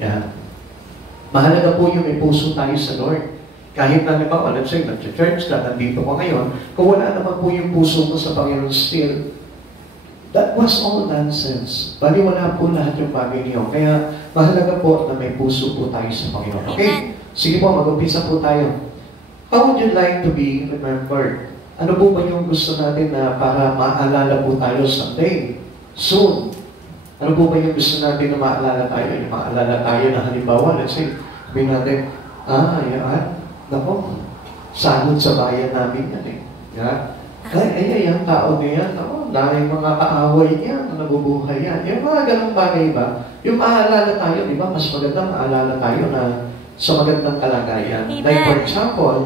Yan. Mahalaga po yung may puso tayo sa Lord. Kahit na naman, let's say, nag-church ka, nandito ko ngayon, kung wala naman po yung puso mo sa Panginoon still, that was all nonsense. Bali, wala po lahat yung bagay niyo. Kaya, mahalaga po na may puso po tayo sa Panginoon. Okay? Sige po, mag-umpisa po tayo. How would you like to be remembered? Ano po ba yung gusto natin na para maalala po tayo someday? Soon. Ano po ba yung gusto natin na maalala tayo? Yung maalala tayo na halimbawa, let's say, sabihin natin, yan, nako, sahod sa bayan namin yan eh. Yan. Ay, yung tao niya, dahil mga kaaway niya, nabubuhay yan. Yung mga ganang bagay ba? Yung maalala tayo, di ba? Mas maganda maalala tayo na sa magandang kalagayan. Like for example,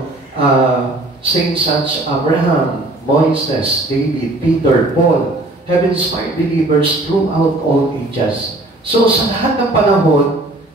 saints such Abraham, Moises, David, Peter, Paul, have inspired believers throughout all ages. So sa lahat ng panahon,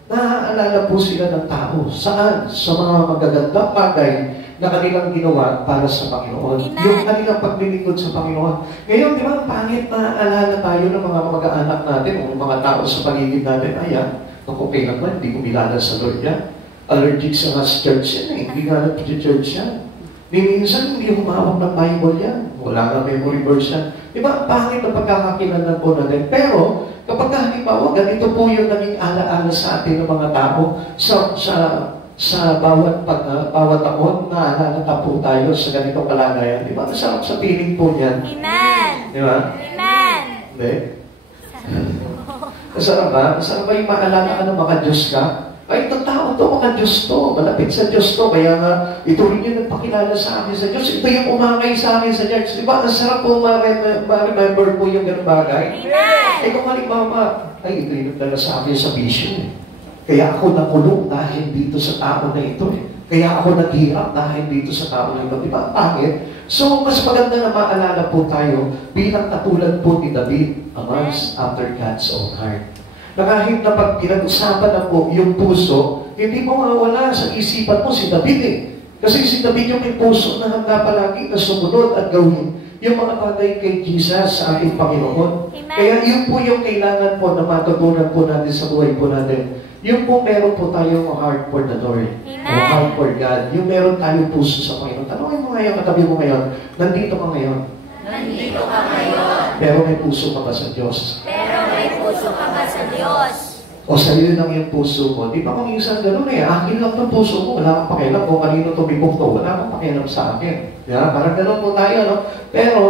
naaalala po sila ng tao. Saan? Sa mga magagandang bagay na kanilang ginawa para sa Panginoon. Amen. Yung kanilang paglilingkod sa Panginoon. Ngayon, di ba, pangit na alala tayo ng mga mag-aanak natin o mga tao sa paligid natin. Ayan, okay naman, hindi kumilala sa Lord yan. Allergic sa mas church yan eh. Hindi nga na church yan. Minsan, hindi humawak ng Bible yan. Wala nga memory verse yan. Di ba, pangit na pagkakakilanlan po natin. Pero, kapag halimbawa, ganito po yung naging alaala sa atin ng mga tao sa bawat taon, naalala po tayo sa ganitong kalagayan. Di ba? Masarap sa piling po niyan. Amen! Di ba? Amen! Hindi? Masarap ba? Masarap ba yung maalala ka ng mga Diyos ka? Ay, itong tao to, mga Diyos to. Malapit sa Diyos to. Kaya nga, ito rin yung nagpakilala sa akin sa Diyos. Ito yung umakay sa akin sa Diyos. Di ba? Ang sarap po ma-remember po yung ganung bagay. Amen! Eh, kung halimbawa, ay, ito yung nagdala sa akin sa vision. Kaya ako nakulong dahil dito sa tao na ito. Kaya ako naghirap dahil dito sa tao na ito. Di ba? Bakit? So, mas maganda na maalala po tayo bilang katulad po ni David, a man after God's own heart. Na kahit na pag pinag-usapan na po yung puso, hindi mo mawala sa isipan mo si David eh. Kasi si David yung may puso na handa palagi na sumunod at gawin yung mga bagay kay Jesus sa ating Panginoon. Amen. Kaya yun po yung kailangan po na matutunan po natin sa buhay po natin. Yung po meron po tayong heart for the Lord. Amen. O heart for God. Yung meron tayong puso sa Panginoon. Tanungin mo ngayon, katabi mo ngayon, nandito ka ngayon. Nandito ka ngayon. Pero may puso ka ba sa Diyos? Pero may puso ka ba sa Diyos? O sarili lang yung puso mo. Di ba kung minsan gano'n eh, akin lang ng puso mo, wala kang pakialam kung kanino tumibok to, wala kang pakialam sa akin. Yeah? Parang gano'n po tayo, no? Pero,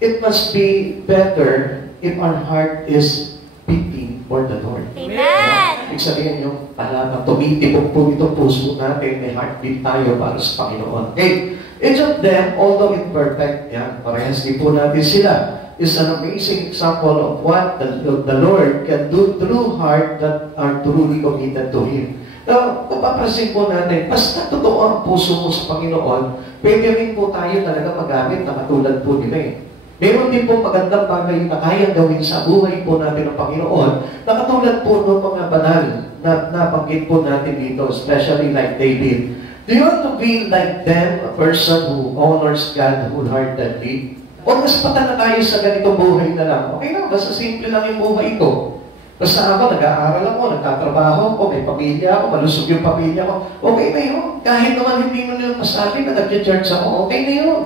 it must be better if our heart is beating for the Lord. Amen! Ibig sabihin yung talagang tumitibok po itong puso natin, may heartbeat tayo para sa Panginoon. Okay, each of them, although imperfect, yan, parehas din po natin sila, is an amazing example of what the Lord can do through heart that are truly committed to Him. Now, kung papansin po natin, basta totoo ang puso mo sa Panginoon, pwede rin po tayo talaga magamit na katulad po nila eh. Meron din po magandang bagay na kayang gawin sa buhay po natin ng Panginoon, na katulad po ng mga banal na nabanggit po natin dito, especially like David. Do you want to be like them, a person who honors God wholeheartedly? O mas pata na tayo sa ganitong buhay na lang. Okay lang, basta simple lang yung buhay ko. Basta ako, nag-aaral ako, nagtatrabaho ako, may pamilya ako, malusog yung pamilya ko. Okay na yun. Kahit naman hindi mo nila masabi na nag-church ako, okay na yun.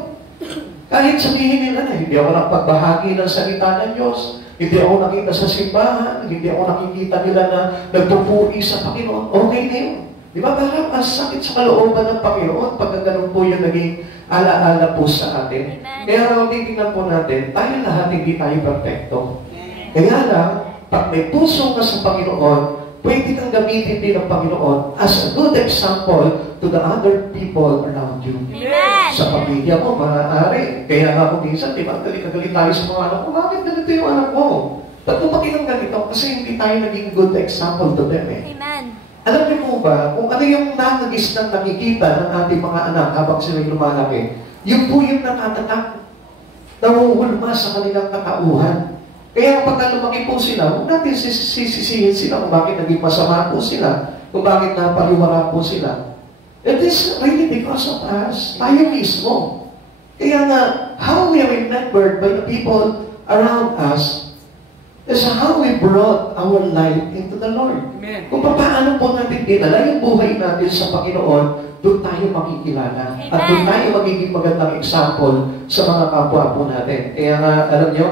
Kahit sabihin nila na hindi ako nagpagbahagi ng salita ng Diyos, hindi ako nakita sa simbahan, hindi ako nakikita nila na nagpupuri sa Panginoon, okay na yun. Di ba? Parang ang sakit sa kalooban ng Panginoon pag ganun po yung naging alaala po sa atin. Amen. Kaya kung titignan po natin, tayo lahat hindi tayo perfecto. Kaya lang, pag may puso ka sa Panginoon, pwede kang gamitin din ng Panginoon as a good example to the other people around you. Amen. Sa pamilya mo, maaari. Kaya nga kung minsan, di ba, galit tayo sa mga anak ko, bakit ganito yung anak mo? Ba't mo pakilang ganito? Kasi hindi tayo naging good example to them eh. Amen. Alam niyo po ba, kung ano yung nangagis ng nakikita ng ating mga anak habang sila'y lumalaki, yun po yung nakatatak, nahuhulma sa kanilang katauhan. Kaya pagka lumaki po sila, huwag natin sisisihin sila kung bakit naging masama po sila, kung bakit napaliwara po sila. It is really because of us, tayo mismo. Kaya nga, how we are remembered by the people around us That's how we brought our life into the Lord. Amen. Kung paano po natin dinala yung buhay natin sa Panginoon, doon tayo makikilala. Amen. At doon tayo magiging magandang example sa mga kapwa po natin. Kaya nga, alam nyo,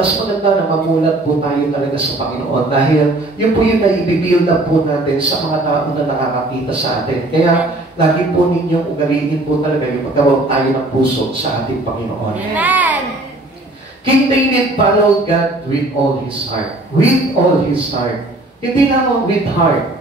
mas maganda na mamulat po tayo talaga sa Panginoon dahil yun po yung naibibuild up po natin sa mga tao na nakakakita sa atin. Kaya, lagi po ninyong ugaliin po talaga yung magkaroon tayo ng puso sa ating Panginoon. Amen. King David followed God with all his heart. With all his heart. Hindi lang with heart.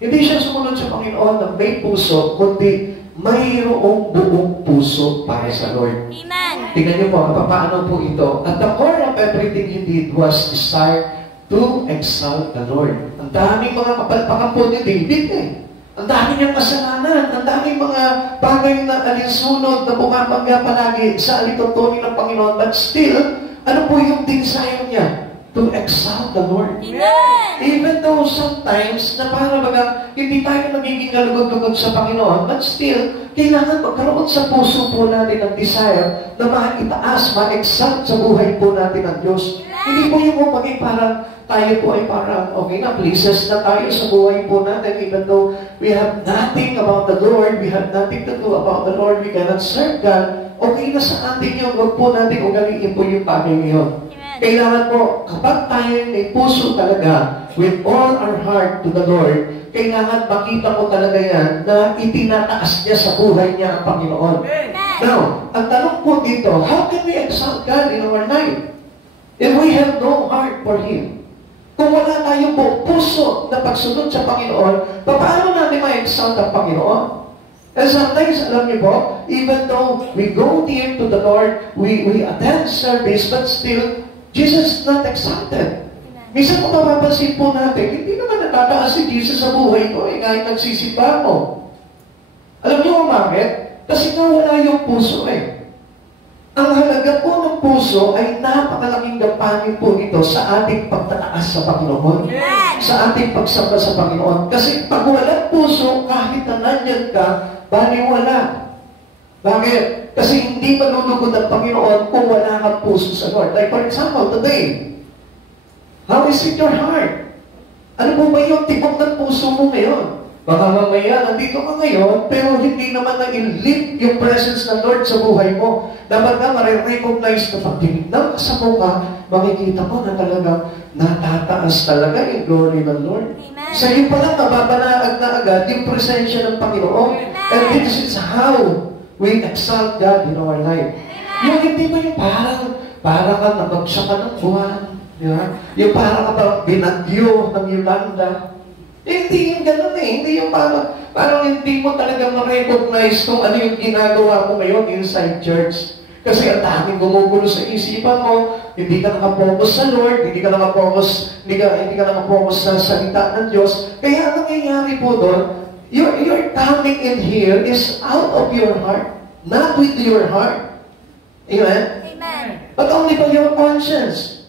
Hindi siya sumunod sa Panginoon na may puso, kundi mayroong buong puso para sa Lord. Amen. Tingnan niyo po, paano po ito. At the core of everything he did was desire to exalt the Lord. Ang daming mga kapalpakan po ni David eh. Ang dami niyang kasalanan, ang daming mga bagay na alinsunod na bumabangga palagi sa alitutunin ng Panginoon. But still, ano po yung desire niya? To exalt the Lord. Amen. Even though sometimes, na para baga, hindi tayo nagiging galugod-lugod sa Panginoon, but still, kailangan magkaroon sa puso po natin ng desire na maitaas, ma-exalt sa buhay po natin ang Diyos. Hindi po yung maging parang tayo po ay parang, okay na, pleases na tayo sa buhay po natin, even though we have nothing about the Lord, we have nothing to do about the Lord, we cannot serve God, okay na sa atin yun, huwag po natin ugaliin po yung bagay ngayon. Kailangan po, kapag tayo may puso talaga, with all our heart to the Lord, kailangan makita mo talaga yan na itinataas niya sa buhay niya ang Panginoon. Now, ang tanong po dito, how can we exalt God in our life? If we have no heart for Him? Kung wala tayo po puso na pagsunod sa Panginoon, paano natin ma-exalt ang Panginoon? And sometimes, alam niyo po, even though we go near to the Lord, we attend service, but still, Jesus is not exalted. Minsan kung mapapansin po natin, hindi naman natataas si Jesus sa buhay ko, kahit nagsisimba mo. Alam niyo kung bakit? Kasi nga wala yung puso eh. Ang halaga po ng puso ay napakalaking gampanin po ito sa ating pagtataas sa Panginoon. Sa ating pagsamba sa Panginoon. Kasi pag walang puso, kahit na nandyan ka, baliwala. Bakit? Kasi hindi malulugod ang Panginoon kung wala kang puso sa Lord. Like for example, today, how is it your heart? Ano po ba yung tibok ng puso mo ngayon? Baka mamaya, nandito ka ngayon, pero hindi naman na-in-lift yung presence ng Lord sa buhay mo. Dapat ka ma-recognize na pag tinignan ka sa mukha, makikita mo na talagang natataas talaga yung glory ng Lord. Amen. Sa iyo pa lang, nababanaag na agad yung presensya ng Panginoon. And this is how we exalt God in our life. Yung hindi mo yung parang ka nabagsak ka ng buwan. Yung parang ka parang binagyo ng Yolanda. Hindi yung ganun eh. Hindi yung parang hindi mo talaga ma-recognize kung ano yung ginagawa mo ngayon inside church. Kasi ang daming gumugulo sa isipan mo, hindi ka nakapokus sa Lord, hindi ka nakapokus sa salita ng Diyos. Kaya ang nangyayari po doon, your coming in here is out of your heart, not with your heart. Amen? Amen. But only by your conscience.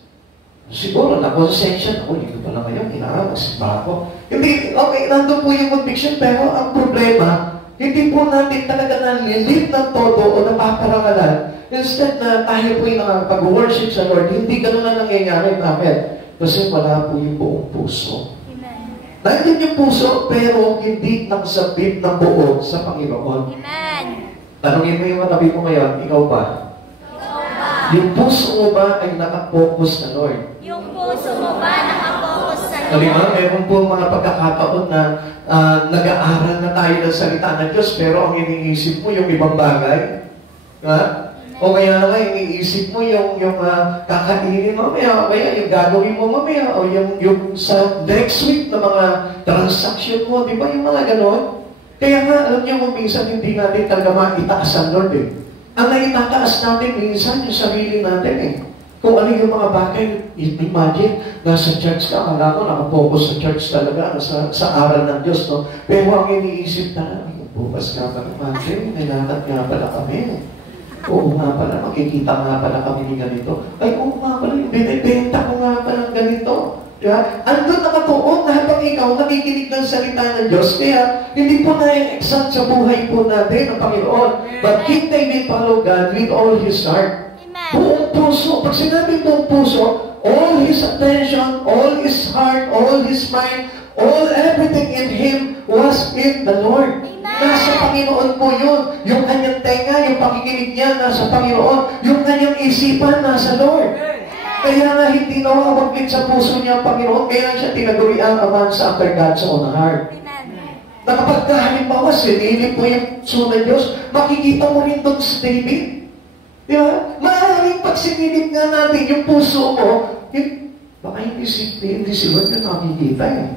Siguro, nakonsensya ako, hindi ko pala ngayon, inaamagsimba ako. Hindi, okay, nandun po yung conviction, pero ang problema, hindi po natin talaga nalilit ng todo o napaparangalan. Instead na tayo po yung nakapag-worship sa Lord, hindi ganun na nangyayari. Bakit? Kasi wala po yung buong puso. Amen. Nandiyan yung puso, pero hindi nagsabit ng buo sa Panginoon. Amen. Tanungin mo yung katabi mo ngayon, ikaw ba? Ikaw ba? Yung puso mo ba ay nakapokus sa Lord? Yung puso mo ba nakapokus sa Kalima, meron po mga pagkakataon na nag-aaral na tayo ng salita ng Diyos, pero ang iniisip mo yung ibang bagay. Ha? O kaya naman, iniisip mo yung kakainin mamaya, o kaya yung gagawin mo mamaya, o yung sa next week na mga transaction mo, di ba yung mga ganon? Kaya nga, alam niyo kung minsan hindi natin talaga maitaas ang Lord eh. Ang naitataas natin minsan yung sarili natin eh. Kung ano yung mga bagay, imagine, nasa church ka, akala ko nakapokus sa church talaga, sa aral ng Diyos, no? Pero ang iniisip na, bukas nga pala, imagine, may lakad nga pala kami. Oo nga pala, makikita nga pala kami ni ganito. Ay, oo nga pala, binibenta ko nga pala ganito. Diba? Andun nakatuon na habang ikaw nakikinig ng salita ng Diyos. Kaya, hindi po na-exalt sa buhay po natin ang Panginoon. But King David followed God with all his heart. Buong puso. Pag sinabi buong puso, all his attention, all his heart, all his mind, everything in him was in the Lord. Nasa Panginoon po yun. Yung kanyang tenga, yung pakikinig niya, nasa Panginoon. Yung kanyang isipan, nasa Lord. Kaya nga hindi nawawaglit sa puso niya ang Panginoon. Kaya siya tinagurian a man after God's own heart. Na kapag halimbawa sinilip mo yung puso ng Diyos, makikita mo rin doon si David. Di ba? Maaaring pag sinilip nga natin yung puso mo, baka hindi si Lord na nakikita eh.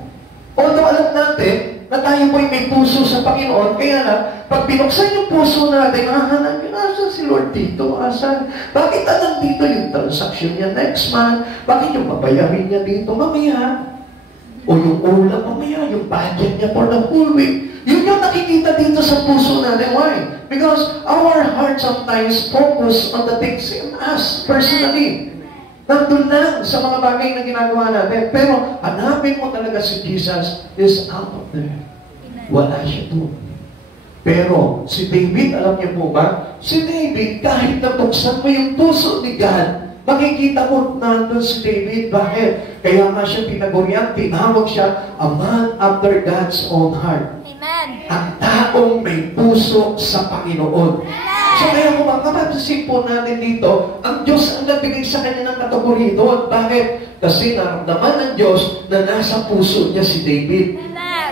Although alam natin na tayo po'y may puso sa Panginoon, kaya na, pag binuksan yung puso natin, hahanap yun, asan si Lord dito? Asan? Bakit nandito yung transaction niya next month? Bakit yung babayarin niya dito mamaya? O yung ulam mamaya, yung budget niya for the whole week? Yun yung nakikita dito sa puso natin. Why? Because our heart sometimes focus on the things in us personally. Nandun lang sa mga bagay na ginagawa natin. Pero hanapin mo talaga si Jesus is out of there. Wala siya doon. Pero si David, alam niyo po ba? Si David, kahit nabuksan mo yung puso ni God, makikita mo nandun si David. Bakit? Kaya nga siya tinagurian, tinawag siya a man after God's own heart. Amen. Ang taong may puso sa Panginoon. So kaya kung makapapansin po natin dito, ang Diyos ang nagbigay sa kanya ng kategori doon. Bakit? Kasi naramdaman ng Diyos na nasa puso niya si David.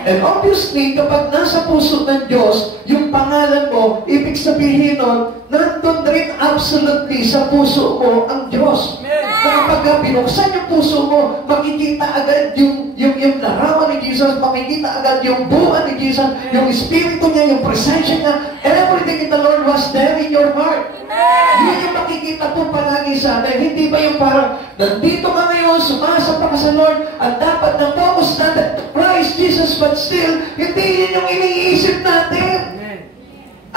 And obviously, kapag nasa puso ng Diyos, yung pangalan mo, ibig sabihin nun, nandun rin absolutely sa puso mo ang Diyos. Na kapag binuksan yung puso mo, makikita agad yung larawan ni Jesus, makikita agad yung buwan ni Jesus, yung Espiritu niya, yung presensya niya, everything in the Lord was there in your heart. Yun yung makikita po palagi sa atin. Hindi ba yung parang, nandito ka ngayon, sumasapa ka sa Lord, at dapat na focus natin to Christ Jesus, but still, hindi yun yung iniisip natin.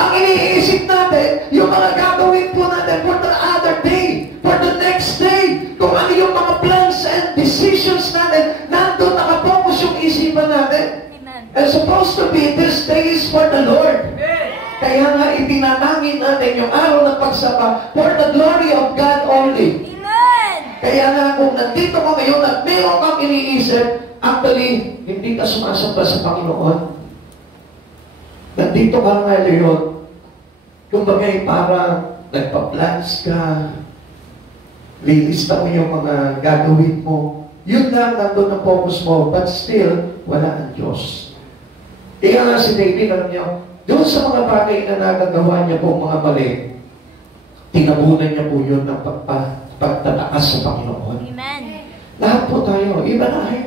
Ang iniisip natin, yung mga gagawin po natin for the other day, for the next day, kung ano yung mga plans and decisions natin, nandun nakapokus yung isipan natin. And supposed to be, this day is for the Lord. Kaya nga itinatangin natin yung araw ng pagsapa for the glory of God only. Kaya nga kung nandito ka ngayon at meron kang iniisip, actually, hindi ka sumasamba sa Panginoon. Nandito ka nga ngayon, kumbaga parang nagpa-plans ka, lilista mo yung mga gagawin mo, yun lang nandun ang focus mo, but still, wala ang Diyos. Kaya nga si David, alam niyo, doon sa mga bagay na nagagawa niya po mga mali, tinabunan niya po yun ng pagtataas sa Panginoon. Amen. Lahat po tayo, iba na eh.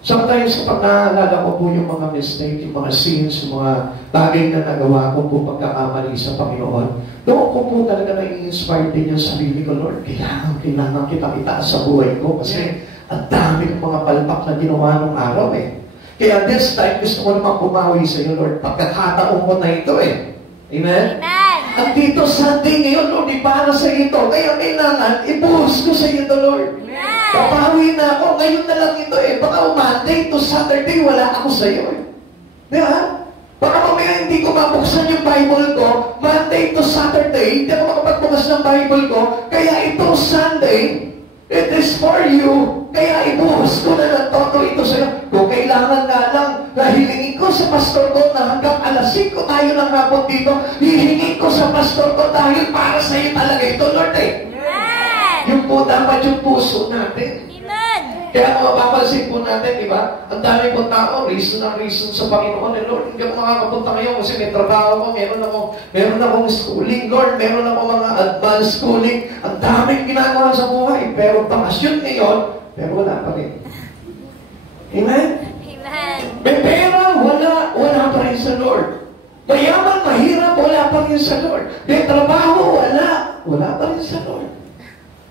Sometimes kapag naalala ko po yung mga mistake, yung mga sins, yung mga bagay na nagawa ko po pagkakamali sa Panginoon, doon ko po talaga na-inspire din yung sarili ko, Lord, kailangan kita itaas sa buhay ko kasi ang dami ng mga palpak na ginawa nung araw eh. Kaya this time, gusto ko naman bumawi sa iyo, Lord. Pagkakataon ko na ito eh. Amen? Amen. At dito Sunday ngayon, Lord, para sa ito. Kaya kailangan, ibuhos ko sa iyo ito, Lord. Amen. Papawi na ako. Ngayon na lang ito eh. Baka Monday to Saturday, wala ako sa iyo eh. Di ba? Baka mamaya hindi ko mabuksan yung Bible ko. Monday to Saturday, hindi ako makapagbukas ng Bible ko. Kaya ito Sunday, it is for you. Kaya ibuhos ko na ng todo ito sa iyo. Kung kailangan nga lang, hihingin ko sa pastor ko na hanggang alas 5 tayo ng hapon dito, hihingin ko sa pastor ko dahil para sa iyo talaga ito, Lord eh. Amen. Yung po dapat yung puso natin. Amen. Kaya kung mapapansin po natin, di ba? Ang dami po tao, reason sa Panginoon. Eh, Lord, hindi ako makakapunta ngayon kasi may trabaho ko, meron akong schooling, Lord, meron akong mga advanced schooling. Ang daming ginagawa sa buhay. Pero bakasyon ngayon, pero wala pa rin. Amen? Amen. May pera, wala pa rin sa Lord. Mayaman, mahirap, wala pa rin sa Lord. May trabaho, wala pa rin sa Lord.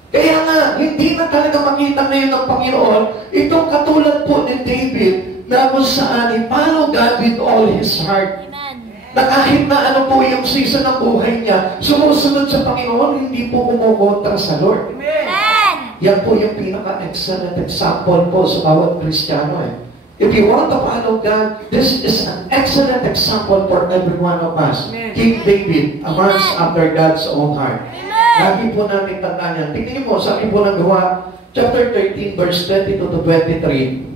Kaya nga, hindi na talaga makita ngayon ng Panginoon, itong katulad po ni David, na kung saan i-follow God with all his heart. Amen. Na kahit na ano po yung season ng buhay niya, sumusunod sa Panginoon, hindi po kumukontra sa Lord. Amen. Yan po yung pinaka-excellent example po sa bawat Kristiyano eh. If you want to follow God, this is an excellent example for every one of us. King David, a man after God's own heart. Amen. Lagi po natin tandaan yan. Tingnan niyo po, sabi po ng Gawa, chapter 13, verse 22 to 23.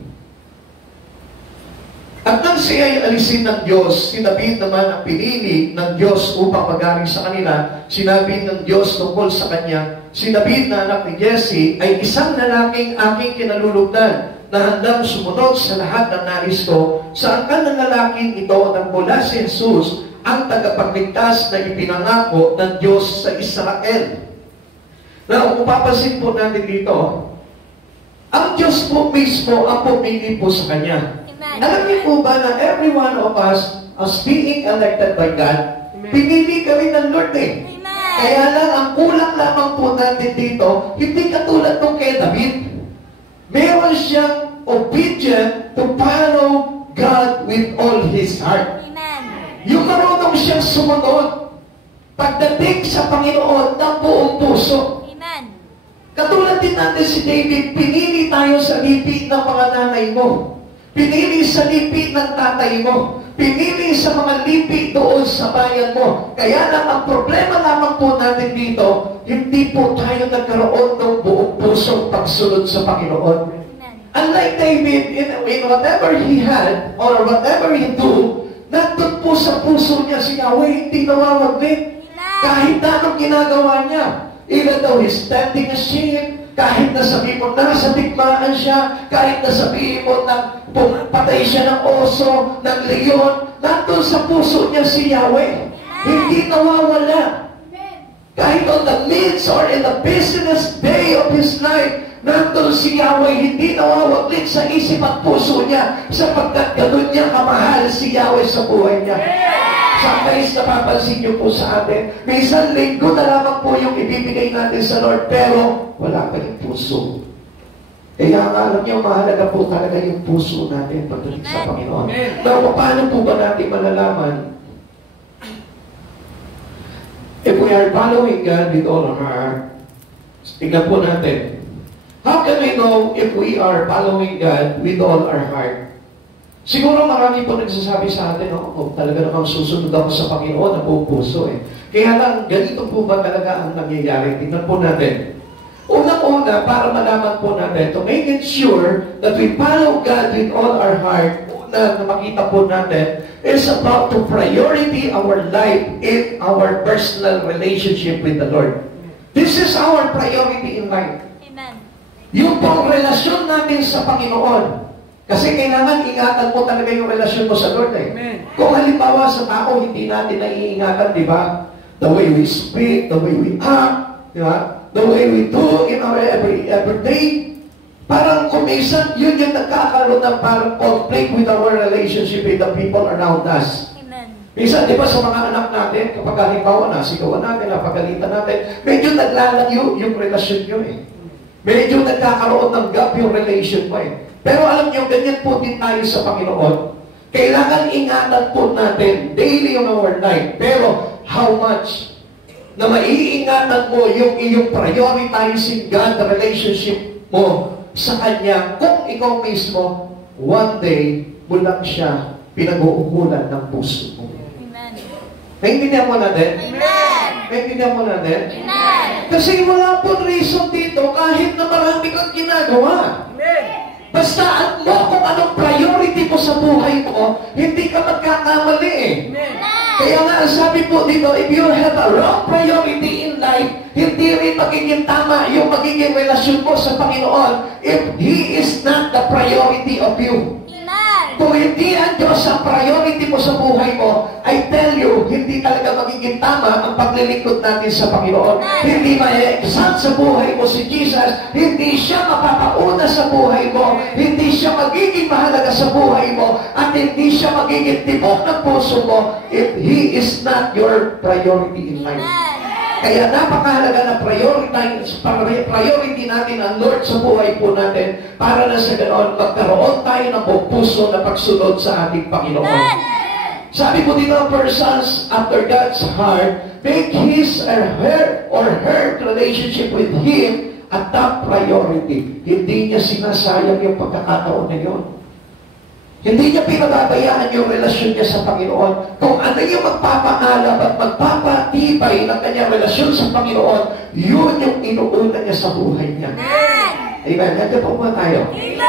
At nang siya ay alisin ng Diyos, si David naman ang pinili ng Diyos upang mag-ari sa kanila. Sinabi ng Diyos tungkol sa kanya, si David na anak ni Jesse ay isang lalaking aking kinalulugdan na handang sumunod sa lahat ng nais ko. Saan ka ng lalaking ito nang mula si Jesus, ang tagapagligtas na ipinangako ng Diyos sa Israel. Now, kung papasin po natin dito, ang Diyos po mismo ang pumili po sa kanya. Alam niyo po ba na every one of us, as being elected by God, pinili kami ng Lord eh. Amen. Kaya lang, ang kulang lamang po natin dito, hindi katulad nung kay David. Meron siyang obedient to follow God with all his heart. Amen. Yung marunong siyang sumunod pagdating sa Panginoon ng buong puso. Amen. Katulad din natin si David, pinili tayo sa lipi ng mga nanay mo. Pinili sa lipi ng tatay mo. Pinili sa mga lipi doon sa bayan mo. Kaya lang, ang problema lamang po natin dito, hindi po tayo nagkaroon ng buong pusong pagsunod sa Panginoon. Amen. Unlike David, in whatever he had, or whatever he do, nandun po sa puso niya si Yahweh, hindi nawawaglit. Kahit na anong ginagawa niya. Even though he's tending a sheep, kahit na sabihin mo nasa bigmaan siya, kahit na sabihin mo na patay siya ng oso, ng leon, nandun sa puso niya si Yahweh. Hindi nawawala. Kahit on the midst or in the business day of his life, nandun si Yahweh, hindi nawawaglit sa isip at puso niya, sapagkat ganun niya kamahal si Yahweh sa buhay niya. Sometimes napapansin niyo po sa atin, minsan linggo na lamang po yung ibibigay natin sa Lord, pero wala pa yung puso. Kaya nga alam niyo, mahalaga po talaga yung puso natin pagdating sa Panginoon. Now, paano po ba natin malalaman if we are following God with all our heart? Tingnan po natin. How can we know if we are following God with all our heart? Siguro marami po nagsasabi sa atin, talaga namang susunod ako sa Panginoon na buong puso eh. Kaya lang, ganito po ba talaga ang nangyayari? Tingnan po natin. Una-una, para malaman po natin, to make it sure that we follow God with all our heart, na makita po natin, is about to priority our life in our personal relationship with the Lord. This is our priority in life. Amen. Yung pong relasyon natin sa Panginoon. Kasi kailangan ingatan mo talaga yung relasyon mo sa Lord eh. Amen. Kung halimbawa sa tao, hindi natin naiingatan, di ba? The way we speak, the way we act, di ba? The way we do in our everyday. Parang kumisan, yun yung nagkakaroon ng parang conflict with our relationship with the people around us. Amen. Minsan, di ba sa mga anak natin, kapag halimbawa nasigawan natin, napagalitan natin, medyo naglalayo yung relasyon nyo eh. Medyo nagkakaroon ng gap yung relation mo eh. Pero alam niyo, ganyan po din tayo sa Panginoon. Kailangan ingatan po natin daily on our life. Pero how much na maiingatan mo yung iyong prioritizing God, the relationship mo sa Kanya, kung ikaw mismo, one day, mo lang siya pinag-uukulan ng puso mo. Amen. Naintindihan mo natin? Amen. Naintindihan mo natin? Amen. Kasi wala pong reason dito kahit na marami kang ginagawa. Basta at mo kung anong priority mo sa buhay mo, hindi ka magkakamali eh. Kaya nga, sabi po dito, if you have a wrong priority in life, hindi rin magiging tama yung magiging relasyon mo sa Panginoon if He is not the priority of you. Kung hindi ang Diyos ang priority mo sa buhay mo, I tell you, hindi talaga magiging tama ang paglilingkod natin sa Panginoon. Hindi ma-exalt sa buhay mo si Jesus, hindi siya mapapauna sa buhay mo, hindi siya magiging mahalaga sa buhay mo, at hindi siya magiging tibok ng puso mo if He is not your priority in life. Kaya napakahalaga na priority natin ang Lord sa buhay po natin para na sa ganoon magkaroon tayo ng buong puso na pagsunod sa ating Panginoon. Sabi po dito, persons after God's heart, make his or her relationship with Him a top priority. Hindi niya sinasayang yung pagkakataon na yun. Hindi niya pinababayaan yung relasyon niya sa Panginoon. Kung ano yung magpapaalab at magpapatibay ng kanyang relasyon sa Panginoon, yun yung inuuna niya sa buhay niya. Amen. Amen. Nandiyan po ba tayo? Amen.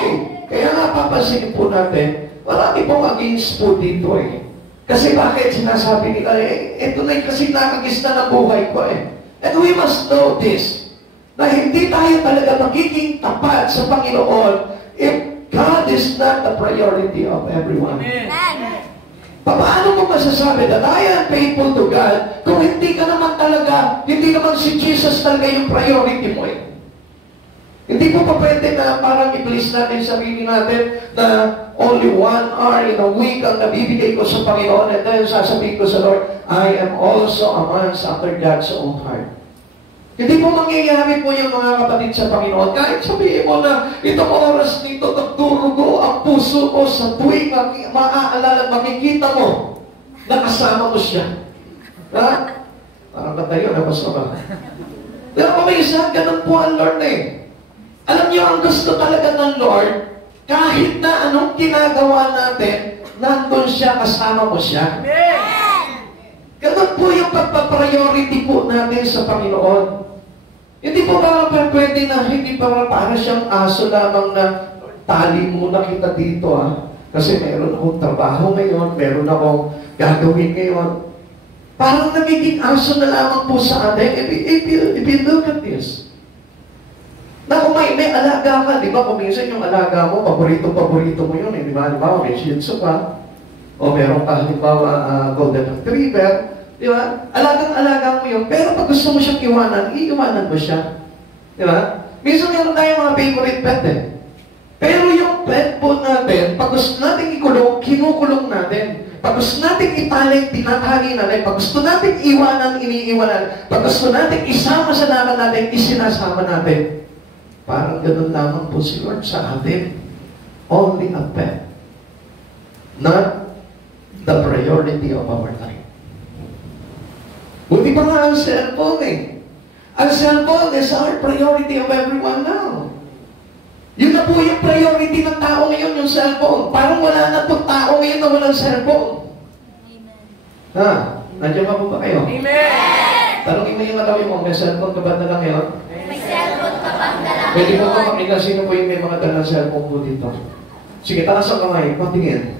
Okay. Kaya nga papansinin po natin, marami pong against po dito eh. Kasi bakit sinasabi nila, ito na kasi nakagista ng buhay ko eh. And we must know this, na hindi tayo talaga magiging tapat sa Panginoon if God is not the priority of everyone. Amen. Paano mo masasabi that I am faithful to God kung hindi ka naman talaga, hindi naman si Jesus talaga yung priority mo eh? Hindi po pa pwede na parang i-please natin sarili natin na only 1 hour in a week ang nabibigay ko sa Panginoon and then sasabihin ko sa Lord, I am also a man after God's own heart. Hindi po mangyayari po yung mga kapatid sa Panginoon. Kahit sabihin mo na itong oras nito, nagdurugo ang puso mo sa tuwing maaalala, makikita mo na kasama mo siya. Ha? Parang katayo, nabasa ka. Pero pamaysa, ganun po ang Lord eh. Alam niyo, ang gusto talaga ng Lord, kahit na anong ginagawa natin, nandun siya, kasama mo siya. Ganun po yung pagpa-priority po natin sa Panginoon. Hindi po ba pwede na hindi pa para siyang aso lamang na tali muna kita dito kasi meron akong trabaho ngayon, meron akong gagawin ngayon. Parang nagiging aso na lamang po sa atin. If you look at this, na kung may alaga ka, di ba? Kung minsan yung alaga mo, paborito mo yun, di ba? May Shih Tzu ka, o meron ka, halimbawa, Golden Retriever, di ba? Alagang-alaga mo yun, pero pag gusto mo siyang iwanan, iiwanan mo siya. Di ba? Minsan meron tayong mga favorite pet eh. Pero yung pet po natin, pag gusto natin ikulong, kinukulong natin. Pag gusto natin itali, tinatali natin. Pag gusto natin iwanan, iniiwanan. Pag gusto natin isama sa laman natin, isinasama natin. Parang ganun lamang po si Lord sa atin. Only a pet. Not the priority of our life. Buti pa nga ang cellphone eh. Ang cellphone is our priority of everyone now. Yun na po yung priority ng tao ngayon, yung cellphone. Parang wala na itong tao ngayon na walang cellphone. Amen. Ha? Nandiyan pa po ba kayo? Amen. Tanongin mo yung katawin mo, may cellphone ka ba na lang ngayon? May cellphone ka ba na lang Pwede mo ba makita sino po yung may mga dalang cellphone po dito? Sige, taas ang kamay, patingin.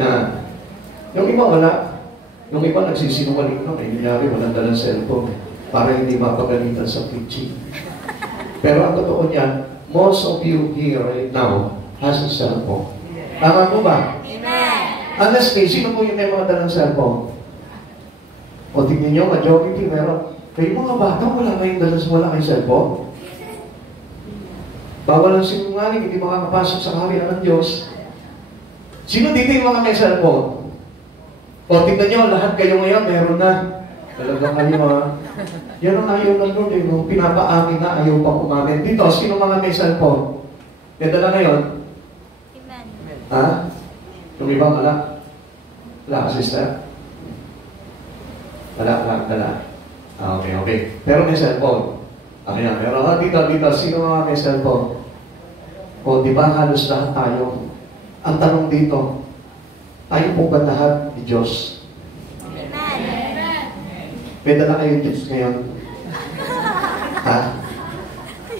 Yan. Yung iba wala. Yung iba nagsisinungaling na, may nangyari, walang dalang cellphone. Para hindi mapagalitan sa preaching. Pero ang totoo niyan, most of you here right now has a cellphone. Tama po ba? Amen. Honestly, sino po yung may mga dalang cellphone? O tingnan nyo, majority meron. Kayo mga bata, wala kayong wala kayong cellphone. Bawal ang sinungaling, hindi makakapasok sa kaharian ng Diyos. Sino dito yung mga may cellphone? O tingnan nyo, lahat kayo ngayon, meron na. Talagang kayo yan ang ayaw ng Lord eh. Nung pinapaamin na, ayaw pa umamin. Dito, sino mga may cellphone? Ganda na ngayon? Amen. Ha? Yung iba, wala? Wala, sister? Wala. Okay. Pero may cellphone. Ayan, pero dito, sino mga may cellphone? O, di ba halos lahat tayo? Ang tanong dito, tayo po ba lahat ni Diyos? Amen. May dala kayo Diyos ngayon? Ha?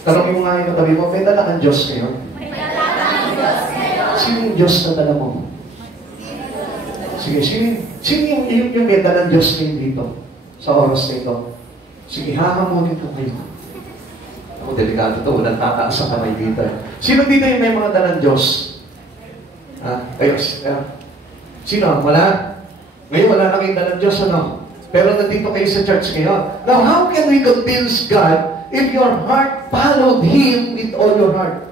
Tanongin mo nga yung katabi mo, may dala kang Diyos ngayon? May dalagang Diyos ngayon. Sino yung Diyos na dala mo? Sige, sino yung may dalang Diyos ngayon dito? Sa oras na ito? Sige, hakamunin ko kayo. Ako, delikado ito. Walang tataas sa kamay dito. Sino dito yung may mga dalang Diyos? Ha? Kayo, sino? Wala? Ngayon, wala na kayong dalang Diyos, ano? Pero nandito kayo sa church ngayon. Now, how can we convince God if your heart followed Him with all your heart?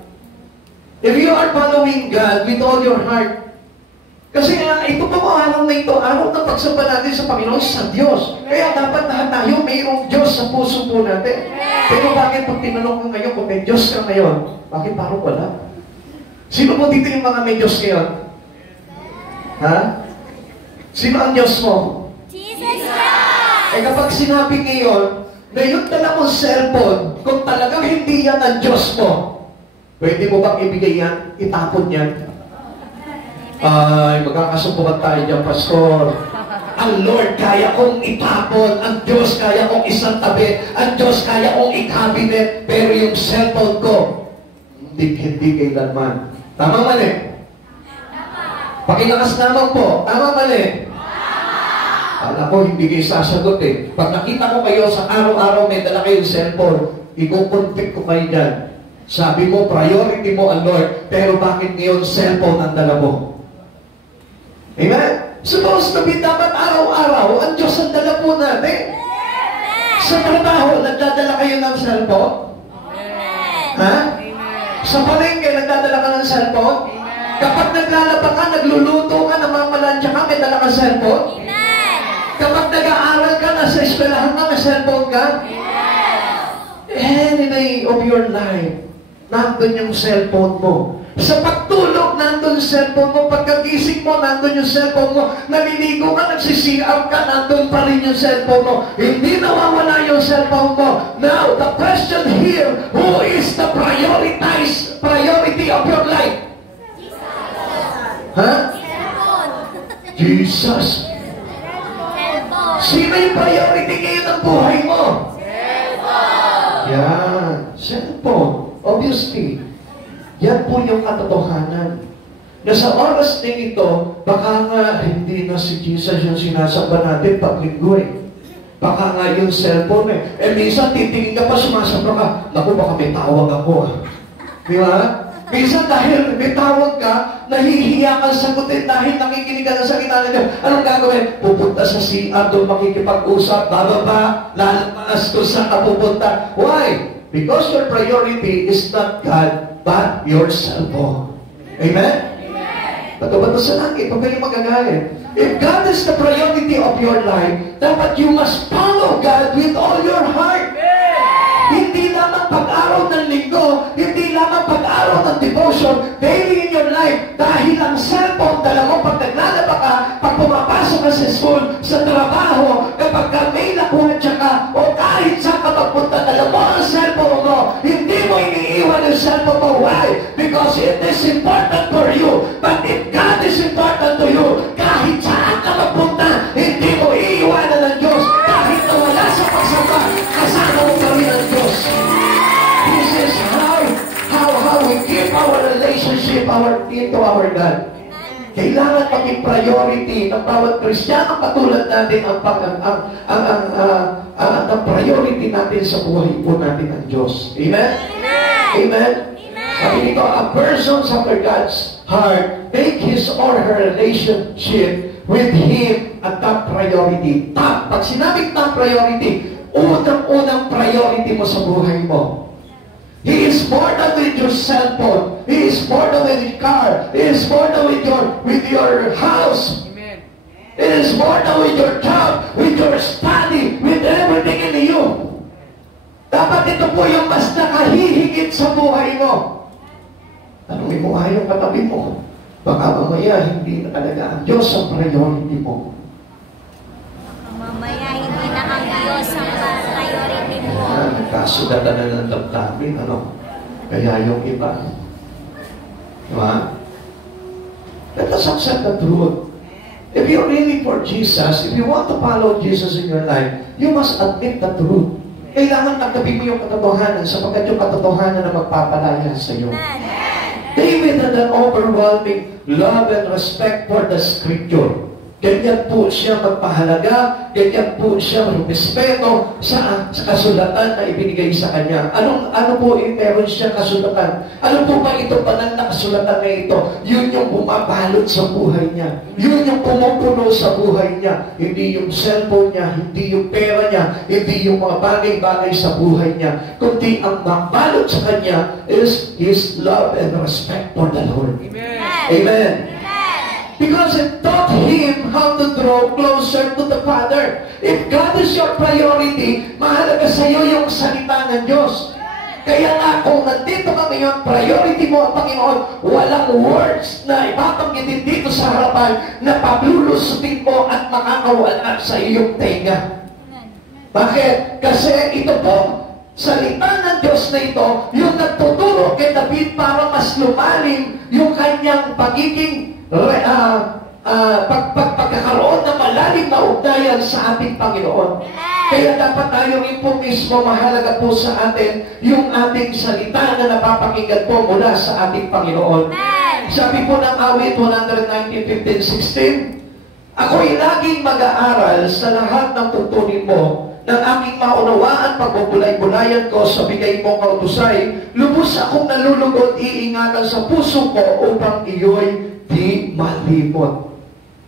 If you are following God with all your heart, kasi ito po araw na ito, araw ng pagsamba natin sa Panginoon, sa Diyos. Kaya dapat lahat tayo mayroong Diyos sa puso po natin. Pero bakit pag tinanong ko ngayon kung may Diyos ka ngayon, bakit parang wala? Sino po dito yung mga may Diyos ngayon? Ha? Sino ang Diyos mo? Jesus Christ! Eh kapag sinabi ngayon, na yung dala mong cellphone, kung talagang hindi yan ang Diyos mo, pwede mo bang ibigay yan, itapon yan? Ay, magkakasumpukan tayo dyan, Pastor. Ang Lord kaya kong itapon, ang Diyos kaya kong isang tabi, ang Diyos kaya kong i-cabinet, pero yung cellphone ko, hindi kailanman. Tama mali? Pakilakas naman po, tama mali? Alam ko, hindi kayo sasagot eh. Pag nakita ko kayo sa araw-araw may dala kayong cellphone, ikukonflict ko kayo dyan. Sabi mo, priority mo ang Lord, pero bakit ngayon cellphone ang dala mo? Amen? Supposed to be dapat araw-araw, ang Diyos ang dala po natin. Sa trabaho, nagdadala kayo ng cellphone? Ha? Sa palengke, nagdadala ka ng cellphone? Kapag naglalaba ka, nagluluto ka, namamalansya ka, may dala ka cellphone? Kapag nag-aaral ka, nasa eskwelahan ka, may cellphone ka? Any day of your life, nandun yung cellphone mo. Sa pagtulog, nandun yung cellphone mo. Pagkagising mo, nandun yung cellphone mo. Naliligo ka, nagsisiam ka, nandun pa rin yung cellphone mo. Hindi nawawala yung cellphone mo. Now, the question here, who is the priority of your life? Ha? Jesus. Sino yung priority ngayon ng buhay mo? Yan. Cellphone. Obviously. Yan po yung katotohanan. Na sa oras din ito, baka nga hindi na si Jesus yung sinasamba natin pag linggo eh. Baka nga yung cellphone eh. Eh minsan titingin ka pa, sumasamba ka. Naku, baka may tawag ako ah. Di ba? Minsan dahil may tawag ka, nahihiya kang sagutin dahil nakikinig ka na sa gitna niyo. Anong gagawin? Pupunta sa CR, doon makikipag-usap, bababa, lalapas kung saan ka pupunta. Why? Because your priority is not God, but your cellphone. Amen? Bato-bato sa langit, huwag kayong magagalit. If God is the priority of your life, dapat you must follow God with all your heart. Hindi lamang pag-araw ng linggo, hindi lamang pag-araw ng devotion, daily in your life, dahil ang cellphone, dala mo pag naglalaba ka, pag pumapasok ka sa school, sa trabaho, kapag may nakuha ka, o kahit saan ka magpunta, dala mo ang cellphone mo, hindi mo iniiwan ang cellphone mo. Why? Because it is important for you. But if God is important to you, kahit saan ka magpunta, hindi mo iiwanan ng Diyos. Kahit na wala sa pagsamba, kasama mo pa rin ang Diyos. This is how we keep our relationship, to our God. Kailangan maging priority ng bawat Kristiyano katulad natin ang priority natin sa buhay po natin ang Diyos. Amen? Amen? Sabi nito, a person after God's heart, make his or her relationship with Him a top priority. Top. Pag sinabing top priority, unang priority mo sa buhay mo. He is more than with your cellphone. He is more than with your car. He is more than with your house. Amen. He is more than with your job, with your study, with everything in you. Dapat ito po yung mas nakahihigit sa buhay mo. Tanungin mo nga yung katabi mo. Baka mamaya hindi na talaga ang Diyos ang priority mo. Mamaya hindi na ang Diyos ang priority mo. Nagkasudatan na ng damdamin, ano? Kaya yung iba. Diba? Let us accept the truth. If you're really for Jesus, if you want to follow Jesus in your life, you must admit the truth. Kailangan tanggapin mo yung katotohanan sapagkat yung katotohanan na magpapalaya sa iyo. David had an overwhelming love and respect for the Scripture. Ganyan po siya magpahalaga, ganyan po siya respeto sa kasulatan na ibinigay sa kanya. Ano po yung meron siya kasulatan? Ano po ba ito banal na kasulatan na ito? Yun yung bumabalot sa buhay niya. Yun yung pumupuno sa buhay niya. Hindi yung cellphone niya, hindi yung pera niya, hindi yung mga bagay-bagay sa buhay niya. Kundi ang mabalot sa kanya is His love and respect for the Lord. Amen. Amen. Because it taught him how to draw closer to the Father. If God is your priority, mahalaga sa iyo yung salita ng Diyos. Kaya nga, kung nandito ka ngayon, priority mo ang Panginoon, walang words na ipapanggitin dito sa harapan na paglulusutin mo at makakawala sa iyong tenga. Bakit? Kasi ito po, salita ng Diyos na ito, yung nagtuturo kay David para mas lumalim yung kanyang pagiging pagkakaroon ng malalim na ugnayan sa ating Panginoon. Kaya dapat tayo rin po mismo, mahalaga po sa atin yung ating salita na napapakinggan po mula sa ating Panginoon. Sabi po ng awit 119:15-16, ako'y laging mag-aaral sa lahat ng tuntunin mo, ng aking maunawaan pagbubulay-bulayan ko sa bigay mong kautusay, lubos akong nalulugod, iingatan sa puso ko upang iyo'y di malimot.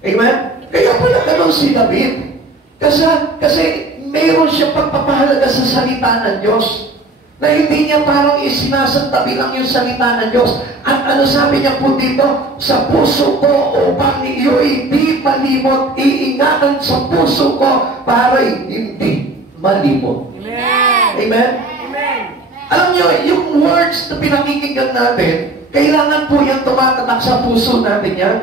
Amen? Kaya pala ganun si David. Kasi mayroon siyang pagpapahalaga sa salita ng Diyos na hindi niya parang isinasantabi lang yung salita ng Diyos. At ano sabi niya po dito? Sa puso ko upang iyo'y di malimot, iingatan sa puso ko para hindi malimot. Amen. Amen? Amen. Alam niyo, yung words na pinakikinggan natin, kailangan po yung tumatatak sa puso natin yan.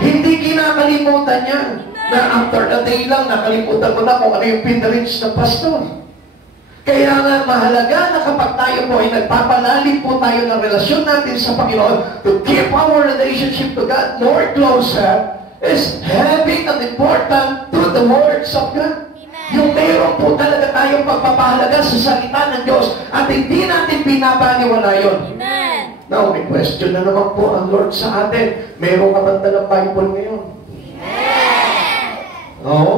Hindi kinakalimutan yan. Na after a day lang, nakalimutan ko na kung ano yung pinarins ng pastor. Kaya nga mahalaga na kapag tayo po ay nagpapalalim po tayo ng relasyon natin sa Panginoon, to keep our relationship to God more closer, is having an important to the words of God. Yung meron po talaga tayong pagpapahalaga sa salita ng Diyos at hindi natin binabaliwala yun. Amen. Now, may question na naman po ang Lord sa atin. Meron ka ba ng Bible ngayon? Amen. Oo?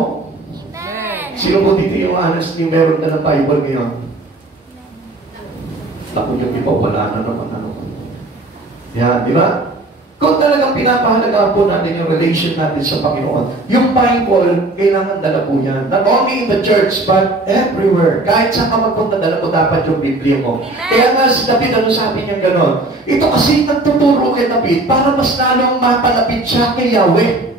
Amen. Sino po dito yung honest niyo meron na ng Bible ngayon? Naku yung iba, wala na naman ano. Yan, di ba? Kung talagang pinapahalagaan po natin yung relation natin sa Panginoon, yung Bible, kailangan dala po yan. Not only in the church, but everywhere. Kahit saan ka magpunta, dala mo dapat yung Biblia mo. Kaya nga si David, ano sabi niya gano'n? Ito kasi nagtuturo kay David para mas lalong mapalapit siya kay Yahweh.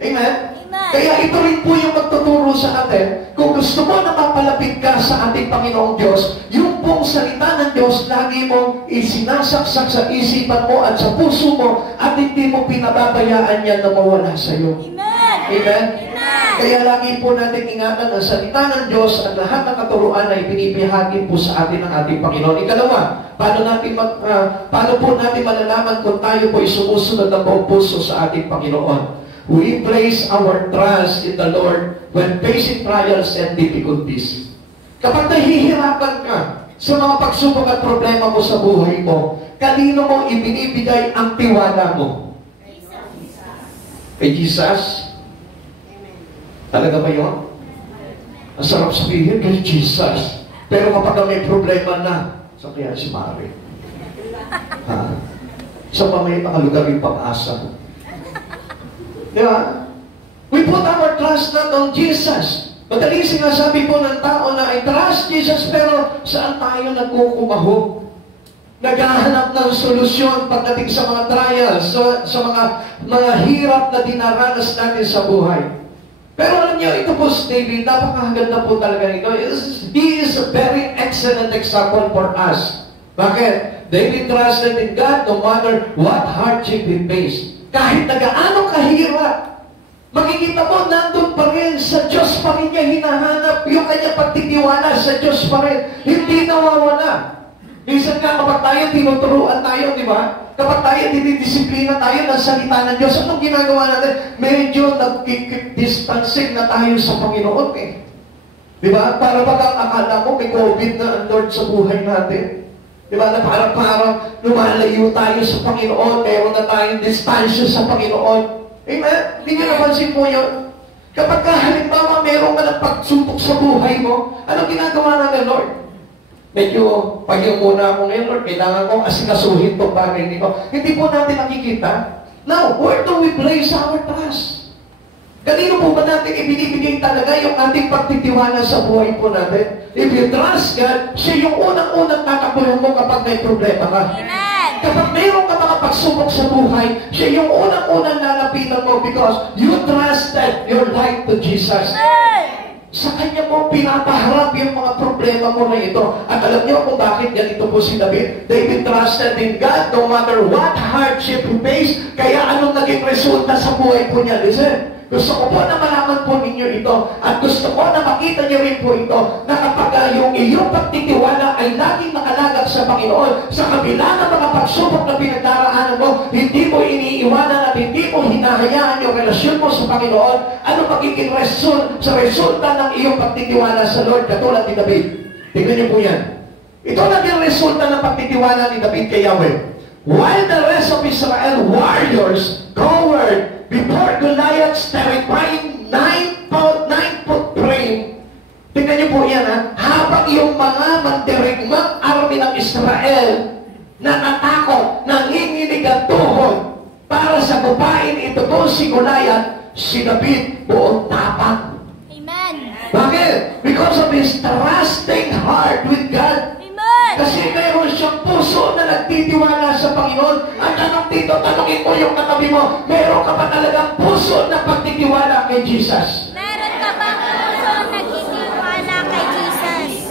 Amen? Kaya ito rin po yung magtuturo sa atin. Kung gusto mo na mapalapit ka sa ating Panginoong Diyos, yung pong salita ng Diyos, lagi mong isinasaksak sa isipan mo at sa puso mo at hindi mo pinababayaan yan na mawala sa iyo. Amen. Amen? Amen. Kaya lagi po natin ingatan ang salita ng Diyos at lahat ng katuruan ay binibihagi po sa atin ng ating Panginoon. Ikalawa, paano po natin malalaman kung tayo po ay sumusunod ng buong puso sa ating Panginoon? We place our trust in the Lord when facing trials and difficulties. Kapag nahihirapan ka sa mga pagsubok at problema mo sa buhay mo, kanino mo ibinibigay ang tiwala mo? Kay Jesus? Talaga ba yun? Ang sarap sabihin kay Jesus. Pero kapag may problema na, sa kaya si Mary? Sa pa may nakalugar yung pag-asa. Di ba? We put our trust not on Jesus. Madaling sinasabi po ng tao na I trust Jesus, pero saan tayo nagkukumahog? Naghahanap ng solusyon pagdating sa mga trials, sa mga hirap na dinaranas natin sa buhay. Pero alam niyo, ito po si David, napakaganda po talaga ito. He is a very excellent example for us. Bakit? David trusted in God no matter what hardship he faced. Kahit nagaano kahirap, makikita mo, nandun pa rin, sa Diyos pa rin niya hinahanap, yung kanya pagtitiwala sa Diyos pa rin, hindi nawawala. Minsan nga, kapag tayo tinuturuan tayo, di ba? Kapag tayo dinidisiplina tayo ng salita ng Diyos, anong ginagawa natin? Medyo nag-distancing na tayo sa Panginoon eh. Di ba? Para bagang akala mo, may COVID na ang Lord sa buhay natin. Diba na parang lumalayo tayo sa Panginoon, meron na tayong distansya sa Panginoon. Amen? Hindi nyo napansin po yun. Kapag halimbawa meron ka ng pagsubok sa buhay mo, ano ginagawa ng Lord? Medyo, pag-yung muna ako ngayon, Lord, kailangan kong asikasuhin itong bagay nito. Hindi po natin nakikita. Now, where do we place our trust? Kanino po ba natin ibinibigay talaga yung ating pagtitiwala sa buhay po natin? If you trust God, siya yung unang-unang tatakbuhan mo kapag may problema ka. Amen. Kapag mayroon ka mga pagsubok sa buhay, siya yung unang-unang lalapitan mo because you trusted your life to Jesus. Sa Kanya mo pinapaharap yung mga problema mo na ito. At alam niyo kung bakit ganito po si David? David trusted in God no matter what hardship he faced. Kaya anong naging resulta sa buhay po niya? Listen, Gusto ko po na malaman po ninyo ito at gusto ko na makita niyo rin po ito na kapag yung iyong pagtitiwala ay laging nakalagak sa Panginoon, sa kabila ng mga pagsubok na pinagdaraanan mo, hindi mo iniiwanan at hindi mo hinahayaan yung relasyon mo sa Panginoon, ano magiging resulta ng iyong pagtitiwala sa Lord katulad ni David. Tingnan niyo po yan. Ito naging resulta ng pagtitiwala ni David kay Yahweh. While the rest of Israel warriors cowered before Goliath's terrifying 9-foot frame, tingnan niyo po yan ha, habang yung mga mandirigmang army ng Israel natatakot, nanginginig ang tuhod para sa gupain ito po si Goliath, si David buong tapang. Amen. Bakit? Because of his trusting heart with God. Kasi mayroon siyang puso na nagtitiwala sa Panginoon. Ang tanong dito, tanongin mo yung katabi mo, meron ka ba talagang puso na pagtitiwala kay Jesus? Meron ka bang puso na nagtitiwala kay Jesus?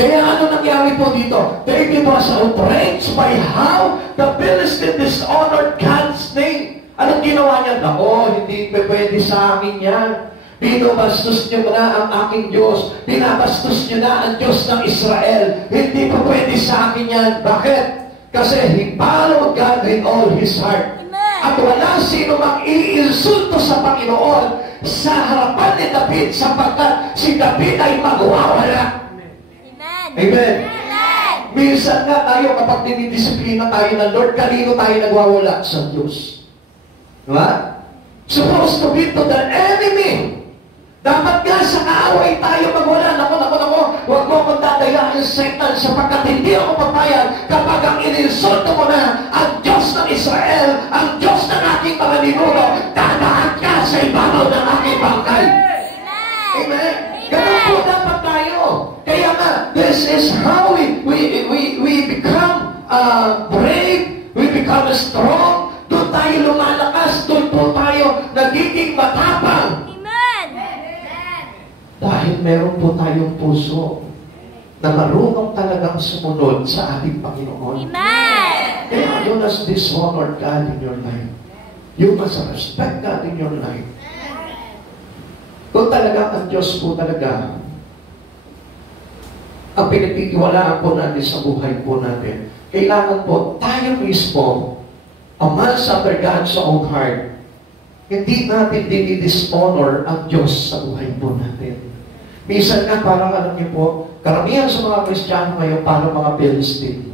Kaya ano nangyari po dito? David was outraged by how the Philistine dishonored God's name. Anong ginawa niya? Nako, hindi pwede sa akin yan. Binabastos niyo na ang aking Diyos. Binabastos niyo na ang Diyos ng Israel. Hindi pa pwede sa akin yan. Bakit? Kasi he followed God with all his heart. Amen. At wala sino mang iinsulto sa Panginoon sa harapan ni David sapagkat si David ay magwawala. Amen. Amen. Amen. Minsan nga tayo kapag dinidisiplina tayo ng Lord, kanino tayo nagwawala? Sa Diyos. Diba? Supposed to be to the enemy. Dapat nga sa kaaway tayo magwala. Nako, huwag mo akong dadayain Satan sapagkat hindi ako papayag kapag ang ininsulto mo na ang Diyos ng Israel, ang Diyos ng aking mga ninuno, dadaan ka sa ibabaw ng aking bangkay. Amen. Ganun po dapat tayo. Kaya nga, this is how we become brave, we become strong, doon tayo lumalakas, doon po tayo nagiging matapang. Dahil meron po tayong puso na marunong talagang sumunod sa ating Panginoon. Amen. Kaya you must dishonor God in your life. You must respect God in your life. Kung talagang ang Diyos po talaga ang pinagtitiwalaan po natin sa buhay po natin, kailangan po tayo mismo, a man after God's own heart, hindi natin dinidishonor ang Diyos sa buhay po natin. Minsan nga parang alam niyo po, karamihan sa mga Kristiyano ngayon parang mga Philistine.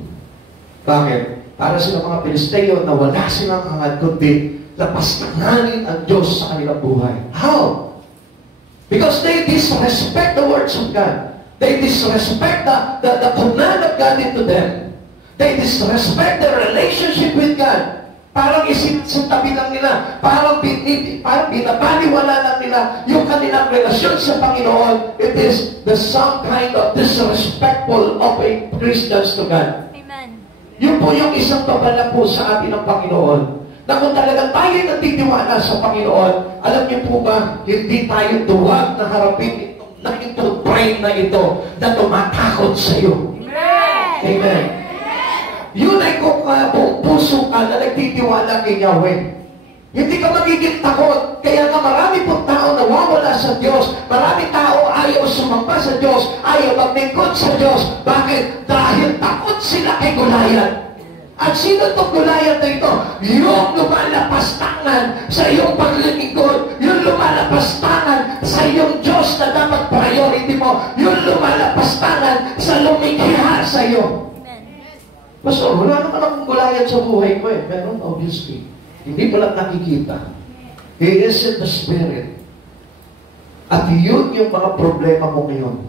Bakit? Para sila mga Pilisteo na wala silang hangad kundi lapastanganin ang Diyos sa kanilang buhay. How? Because they disrespect the words of God. They disrespect the command of God into them. They disrespect the relationship with God. Parang isintabi lang nila, parang binabaliwala lang nila yung kanilang relasyon sa Panginoon. It is some kind of disrespectful of a Christians to God. Amen. Yun po yung isang babala po sa atin ng Panginoon. Na kung talagang tayo nagtitiwala sa Panginoon, alam niyo po ba, hindi tayo duwag na harapin itong brain na ito na tumatakot sa iyo. Amen. Amen. Yun ay kung buong puso ka na nagtitiwala kay Yahweh. Hindi ka magiging takot. Kaya nga marami pong tao nawawala sa Diyos. Marami tao ayaw sumamba sa Diyos. Ayaw maglingkod sa Diyos. Bakit? Dahil takot sila kay Goliath. At sino itong Goliath na ito? Yung lumalapastangan sa iyong paglilingkod. Yung lumalapastangan sa iyong Diyos na dapat priority mo. Yung lumalapastangan sa lumikha sa iyo. Pastor, wala naman akong Goliath sa buhay ko eh. Pero obviously, hindi mo lang nakikita. He is in the Spirit. At yun yung mga problema mo ngayon.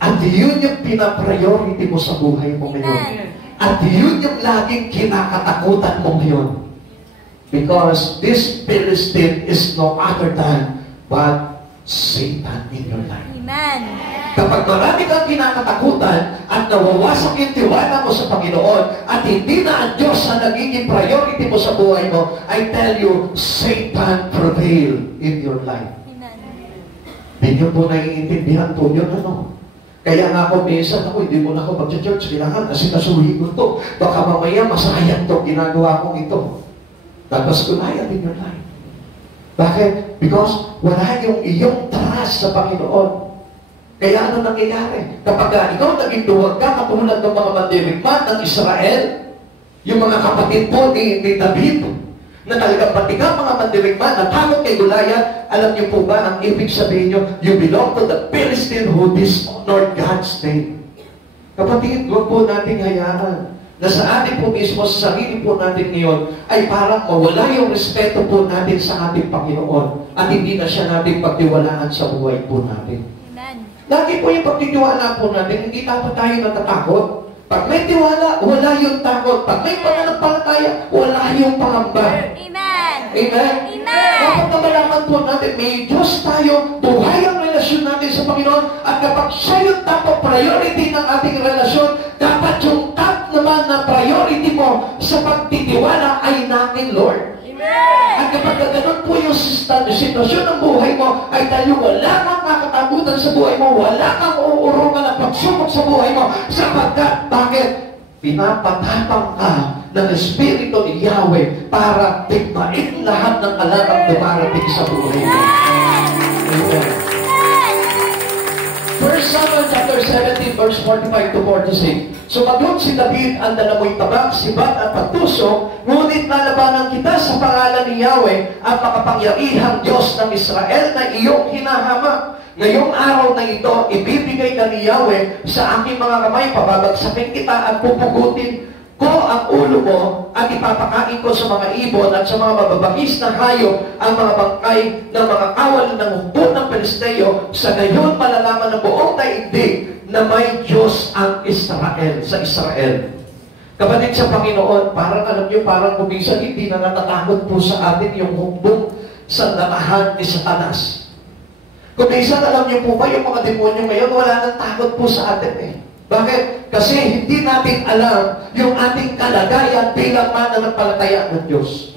At yun yung pinapriority mo sa buhay mo ngayon. At yun yung laging kinakatakutan mo ngayon. Because this Philistine is no other than but Satan in your life. Amen. Kapag marami kang kinakatakutan at nawawasak yung tiwala mo sa Panginoon at hindi na ang Diyos ang nagiging priority mo sa buhay mo, I tell you, Satan prevail in your life. Amen. Hindi nyo po naiintindihan po yun, ano? Kaya nga ako, minsan ako, hindi mo na ako mag-church, kailangan kasi nasuhi ko ito. Baka mamaya masayang ito, ginagawa kong ito. Tapos Goliath in your life. Bakit? Because wala yung iyong trust sa Panginoon. Kaya ano nangyayari? Kapag ikaw naging duwag ka, katulad ng mga mandirigma ng Israel, yung mga kapatid po ni David, na talagang patigang mga mandirigma, natakot kay Goliath, alam niyo po ba, ang ibig sabihin niyo, you belong to the Philistine who dishonored God's name. Kapatid, huwag po nating hayaan na sa atin po mismo, sa sarili po natin ngayon, ay parang mawala yung respeto po natin sa ating Panginoon at hindi na siya natin pagtiwalaan sa buhay po natin. Amen. Lagi po yung pagtitiwala po natin, hindi dapat tayo natatakot. Pag may tiwala, wala yung takot. Pag may pananampalataya, wala yung pangamba. Amen. Amen? Amen. Dapat na malaman po natin, may Diyos tayo, buhay ang relasyon natin sa Panginoon, at kapag siya yung top priority ng ating relasyon, dapat yung top naman na priority mo sa pagtitiwala ay natin, Lord. Amen. At kapag ganun po yung sitwasyon ng buhay mo, ay dahil wala kang kakatakutan sa buhay mo, wala kang uurungan at pagsubok sa buhay mo, sapagkat, bakit? Pinapatapang ka ng Espiritu ni Yahweh para tigmain lahat ng alarang dumarating sa buhay mo. Amen. 1 Samuel chapter 17, verse 45 to 46. Sumagot si David, ang dalamoy tabak, sibat at pagtusok, ngunit lalabanan kita sa pangalan ni Yahweh at makapangyarihang Diyos ng Israel na iyong hinahamak. Ngayong araw na ito, ibibigay ka ni Yahweh sa aking mga kamay, pababagsakin kita at pupugutin ko ang ulo mo at ipapakain ko sa mga ibon at sa mga mababangis na hayop ang mga bangkay ng mga kawal ng hukbo ng Pelisteo. Sa gayon malalaman ng buong daigdig na may Diyos ang Israel, sa Israel. Kapatid sa Panginoon, parang alam niyo, parang kuminsan hindi na natatakot po sa atin yung hukbong sandatahan ni Satanas. Kuminsan alam niyo po ba, yung mga demonyo ngayon, wala nang takot po sa atin eh. Bakit? Kasi hindi natin alam yung ating kalagayan bilang mananampalataya ng Diyos.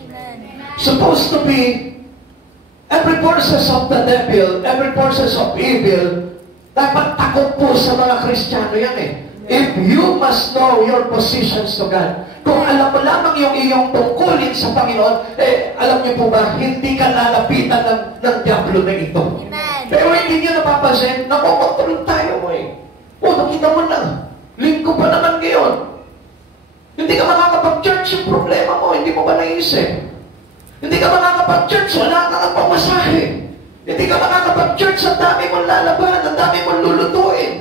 Supposed to be every forces of the devil, every forces of evil, dapat takot po sa mga Kristiyano yan eh. If you must know your positions to God, kung alam mo lamang yung iyong tungkulin sa Panginoon, alam niyo po ba, hindi ka lalapitan ng diablo na ito. Pero hindi niyo napapansin, nakokontrol tayo mo eh. O, nakita mo na. Linggo pa naman ngayon. Hindi ka makakapag-church yung problema mo. Hindi mo ba naisip? Hindi ka makakapag-church, wala ka ang pamasahe. Hindi ka makakapag-church, ang dami mong lalaban, ang dami mong lulutuin.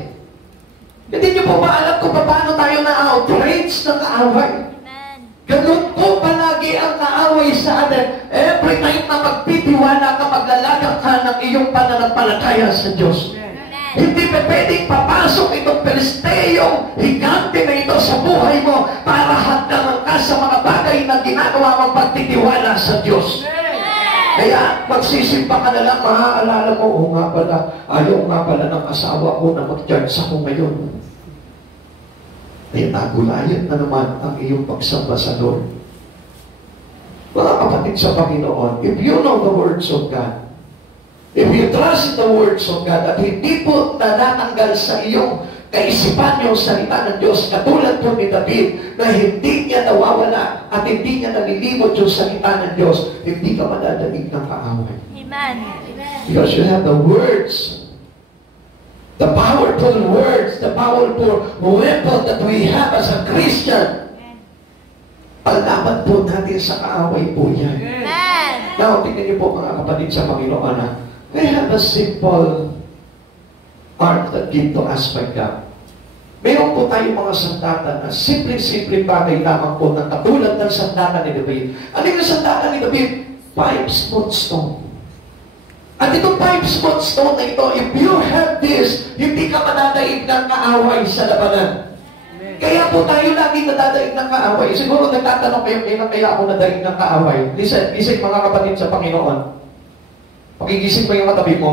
Hindi niyo po ba alam kung paano tayo na-outrage ng kaaway? Ganun po palagi ang kaaway sa atin. Every time na magtitiwala ka, maglalagang ka ng iyong pananampalataya sa Diyos. Hindi pa pwedeng papasok itong Pelisteyong higante na ito sa buhay mo para hadlangan ka sa mga bagay na ginagawa mong pagtitiwala sa Diyos. Kaya magsisimpa ka na lang, maaalala mo, o nga pala, ayaw nga pala ng asawa ko na mag-charge ako ngayon. Ay nagulayan na naman ang iyong pagsamba sa Lord. Mga kapatid sa Panginoon, if you know the words of God, if you trust the words of God, at hindi po natatanggal sa iyong kaisipan yung salita ng Diyos, katulad po ni David, na hindi niya nawawala at hindi niya nalilimot yung salita ng Diyos, hindi ka madadaig ng kaaway. Amen. Because you have the words, the powerful words, the powerful weapon that we have as a Christian. Paglaban po natin sa kaaway po yan. Amen. Now, tingnan niyo po mga kapatid sa Panginoon, we have a simple art that give to us by God. Mayroon po tayong mga sandata na simple-simple bagay lamang po na katulad ng sandata ni David. Ano yung sandata ni David? 5 smooth stone. At itong 5 smooth stone na ito, if you have this, hindi ka madadaig ng kaaway sa labanan. Kaya po tayo lagi nadadaig ng kaaway. Siguro nagtatanong kayo, kailan kaya ako nadaig ng kaaway? Listen mga kapatid sa Panginoon. Pagigising mo yung katabi mo.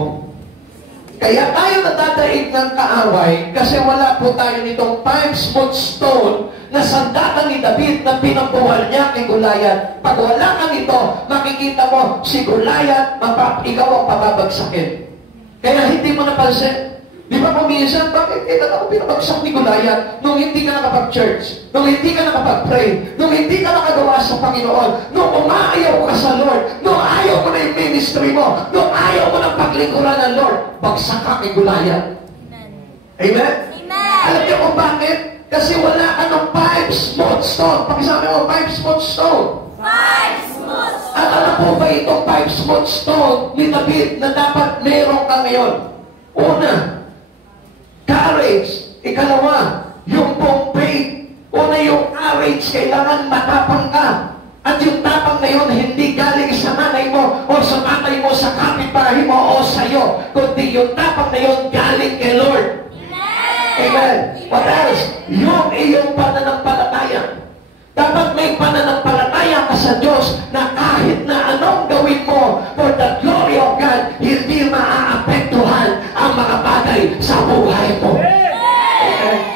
Kaya tayo natataig ng kaaway kasi wala po tayo nitong 5 smooth stone na sandata ni David na pinambuwal niya kay Goliath. Pag wala ka nito, makikita mo si Goliath, ikaw ang pababagsakin. Kaya hindi mo napansin. Di ba kuminsan, bakit kailan ako pinabagsak ni Goliath nung hindi ka nakapag-church, nung hindi ka nakapag-pray, nung hindi ka nakagawa sa Panginoon, nung umaayaw ka sa Lord, nung ayaw mo na yung ministry history mo, nung ayaw mo ng paglingkuran ng Lord, bagsak ka kay Goliath. Amen? Amen. Alam niyo kung bakit? Kasi wala ka ng 5 smooth stone. Pakisabi mo, 5 smooth stone. 5 smooth stones. At ano po ba itong 5 smooth stone ni David na dapat meron ka ngayon? Una, courage. Ikalawa, yung pong faith. Una yung courage, kailangan matapang ka. At yung tapang na yun, hindi galing sa nanay mo, o sa tatay mo, sa kapitbahay mo, o sa'yo. Kundi yung tapang na yun, galing kay Lord. Amen. What else? Yung iyong pananampalataya. Dapat may pananampalataya ka sa Diyos na kahit na anong gawin mo for the glory of God, hindi maaapektuhan ang mga bagay sa buhay mo.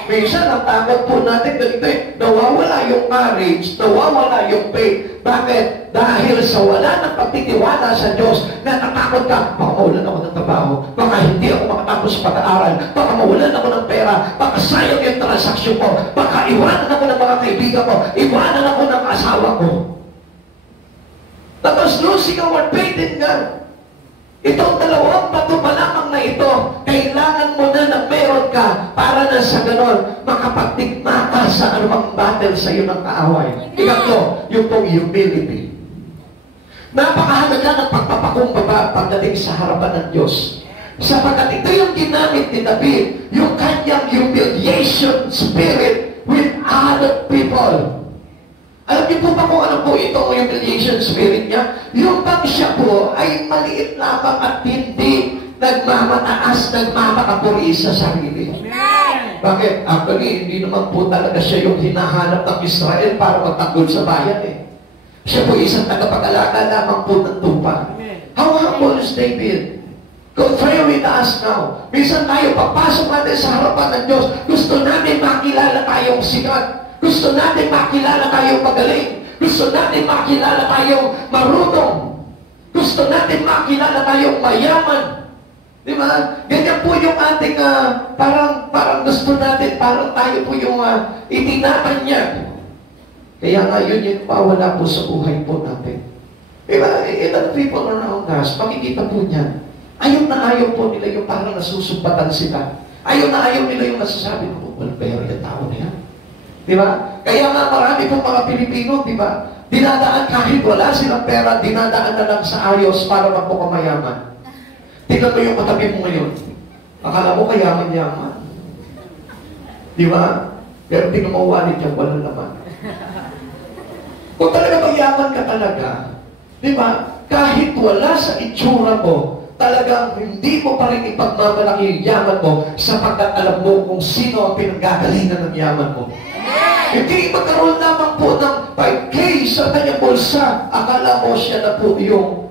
Minsan, ang takot po natin ganito nawawala yung courage, nawawala yung faith. Bakit? Dahil sa wala ng pagtitiwala sa Diyos, natatakot ka, baka mawalan ako ng trabaho, baka hindi ako makatapos sa pag-aaral, baka mawalan ako ng pera, baka sayang yung transaksyon ko, baka iwanan ako ng mga kaibigan ko, iwanan ako ng asawa ko. Tapos losing our faith in God. Itong dalawang bato pa lamang na ito, kailangan mo na na meron ka para na sa ganon, makapagtigma ka sa anumang battle sa iyo ng kaaway. Ikatlo, yung pong humility. Napakahalaga ng pagpapakumbaba pagdating sa harapan ng Diyos. Sapagkat ito yung ginamit ni David, yung kanyang humiliation spirit with other people. Alam niyo po ba kung ano po itong humiliation spirit niya? Yung bang siya po ay maliit lamang at hindi nagmamataas, nagmamakapuri sa sarili. Amen. Bakit? Actually, hindi naman po talaga siya yung hinahanap ng Israel para magtanggol sa bayan eh. Siya po isang tagapag-alaga lamang po ng tupa. How humble is David? Compare with us now. Minsan tayo, papasok natin sa harapan ng Diyos, gusto natin makilala tayong sikat. Gusto natin makilala tayong magaling. Gusto natin makilala tayong marunong. Gusto natin makilala tayong mayaman. Di ba? Ganyan po yung ating, parang gusto natin, parang tayo po yung itinatanyag. Kaya nga yun yung mawala po sa buhay po natin. Di ba? Ilang people around us, makikita po niyan. Ayaw po nila yung parang nasusumpatan sila. Ayaw nila yung nasasabi ko, well, pero yung tao na yan. Di ba? Kaya nga marami pong mga Pilipino, di ba? Dinadaan kahit wala silang pera, dinadaan na lang sa ayos para magpukamayaman. Tingnan mo yung katabi mo ngayon. Akala mo kayaman-yaman. Di ba? Pero tingnan mo wallet yan, walang laman. Kung talaga mayaman ka talaga, di ba? Kahit wala sa itsura mo, talagang hindi mo pa rin ipagmamalaki yung yaman mo sapagkat alam mo kung sino ang pinanggagalingan ng yaman mo. Hindi magkaroon lamang po ng 5K sa kanyang bulsa. Akala mo siya na po yung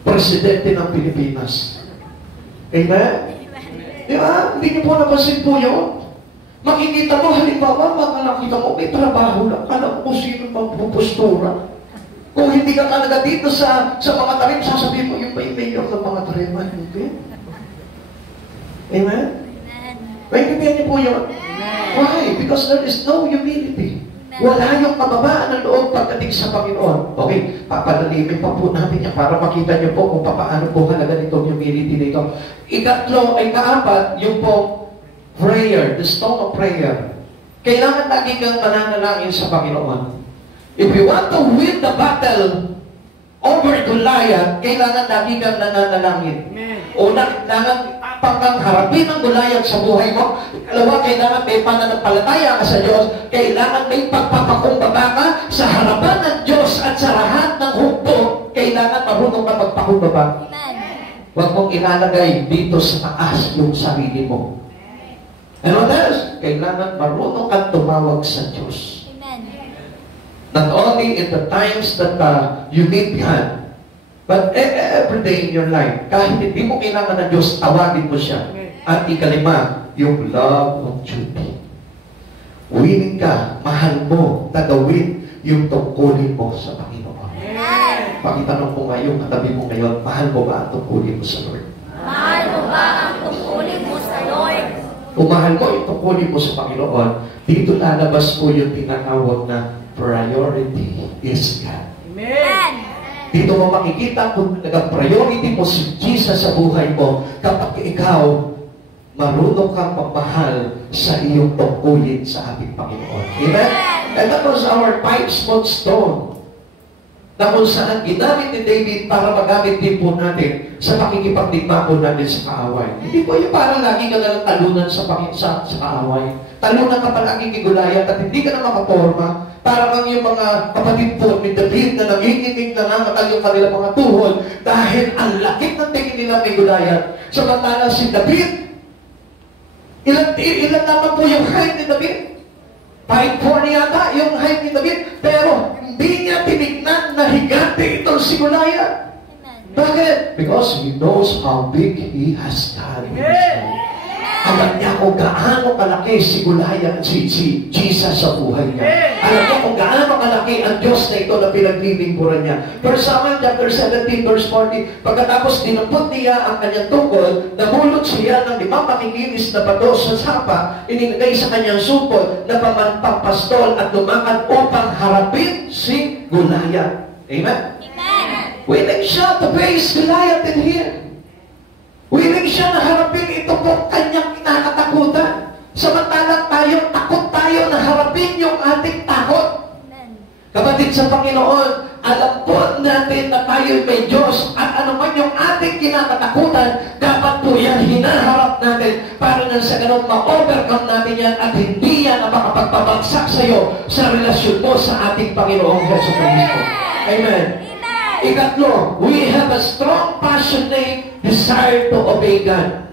presidente ng Pilipinas. Amen? Di ba? Hindi niyo po napansin po yun. Makikita mo, halimbawa, nakita mo, may trabaho lang. Alam mo kung sino magpupustura. Kung hindi ka talaga dito sa mga tarim, sasabihin mo, yung may mayor ng mga tarim. Hindi. Amen? Maintindihan niyo po yun? Why? Because there is no humility. Wala yung kababaan ng loob pagdating sa Panginoon. Okay, papadalimin pa po natin yan para makita niyo po kung paano po halaga nitong humility nito. Ikatlo ay kaapat, yung po prayer, the stone of prayer. Kailangan lagi kang mananalangin sa Panginoon. If you want to win the battle over Goliath, kailangan lagi kang nananalangin. Una, kailangan pangkang harapin ang Goliath sa buhay mo. Kalawa, kailangan may pananampalataya ka sa Diyos. Kailangan may pagpapakumbaba ka sa harapan ng Diyos at sa lahat ng hukbo. Kailangan marunong ka magpakumbaba. Huwag mong ilalagay dito sa taas yung sarili mo. And what else? Kailangan marunong kang tumawag sa Diyos. Not only in the times that you need God, but every day in your life, kahit hindi mo kailangan ng Diyos, tawagin mo siya. At ikalima, yung love of duty. Willing ka, mahal mo, tagawin yung tungkulin mo sa Panginoon. Pakitanong mo ngayon, katabi mo ngayon, mahal mo ba ang tungkulin mo sa Lord? Mahal mo ba ang tungkulin mo sa Lord? Kung mahal mo yung tungkulin mo sa Panginoon, dito lalabas po yung tinatawag na priority is God. Amen. Dito mo makikita kung nag-priority mo si Jesus sa buhay mo kapag ikaw marunong kang pagmahal sa iyong tungkulin sa ating Panginoon. Amen? And that was our 5 smooth stone na kung saan ginamit ni David para magamit din po natin sa pakikipagdigma po natin sa kaaway. Hindi po yung parang lagi ka nalang talunan sa kaaway. Talunan ka palagi kay Goliath at hindi ka na makaporma. Parang yung mga kapatid po ni David na nanginginig na nangatal yung kanilang mga tuhod dahil ang lakit ng tingin nila kay Goliath. Samantala si David, ilan naman po yung height ni David? 5'4" yata yung height ni David. Pero hindi niya tinignan na higante itong si Goliath. Bakit? Because he knows how big he has done in his life. Alam niya kung gaano kalaki si Goliath, si Jesus sa buhay niya. Alam niya kung gaano kalaki ang Diyos na ito na pinaglilingkuran niya. 1 Samuel chapter 17, verse 40, pagkatapos dinampot niya ang kanyang tungkol, namulot siya ng 5 makikinis na bato sa sapa, inilagay sa kanyang supot na pampastol at lumakad upang harapin si Goliath. Amen? Amen. Willing siya to face Goliath in here. Willing siya na harapin ito po kanyang kinakatakutan. Samantalang tayo, takot tayo na harapin yung ating takot. Kapatid sa Panginoon, alam po natin na tayo may Diyos at anuman yung ating kinakatakutan, dapat po yan hinaharap natin para nang sa ganun ma-overcome natin yan at hindi yan ang makapagpabagsak sa iyo sa relasyon mo sa ating Panginoong Hesus Kristo. Amen. Ikatlo, we have a strong, passionate desire to obey God.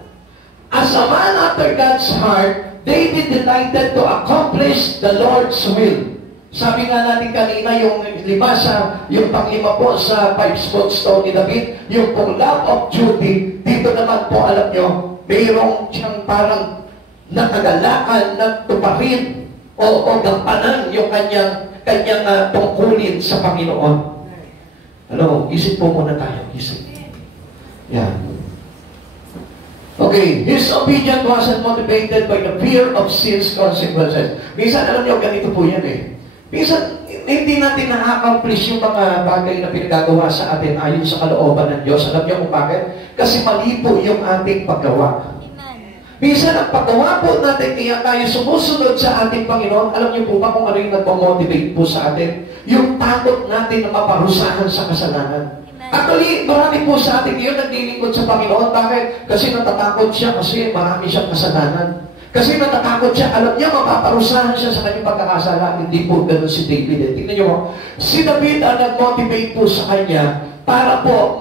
As a man after God's heart, David delighted to accomplish the Lord's will. Sabi nga natin kanina, yung panglima po sa 5 smooth stone ni David, yung pong love of duty, dito naman po, alam nyo, mayroong siyang parang nakagalakan, nagtuparin, o gampanan yung kanyang tungkulin sa Panginoon. Hello, isip po muna tayo. Isip. Yeah. Okay, his obedience wasn't motivated by the fear of sin's consequences. Minsan, alam niyo, ganito po yan eh. Minsan, hindi natin na-accomplish yung mga bagay na pinagagawa sa atin ayon sa kalooban ng Diyos. Alam niyo kung bakit? Kasi mali po yung ating paggawa. Minsan, ang paggawa po natin, kaya tayo sumusunod sa ating Panginoon, alam niyo po ba kung ano yung nagpamotivate po sa atin? Yung takot natin na maparusahan sa kasalanan. Actually, marami po sa atin ngayon naglilingkod sa Panginoon. Bakit? Kasi natatakot siya kasi marami siyang kasalanan. Kasi natatakot siya, alam niya, mapaparusahan siya sa kanyang pagkakasala. Hindi po ganun si David. Tingnan niyo po, si David ang nag-motivate po sa kanya para po,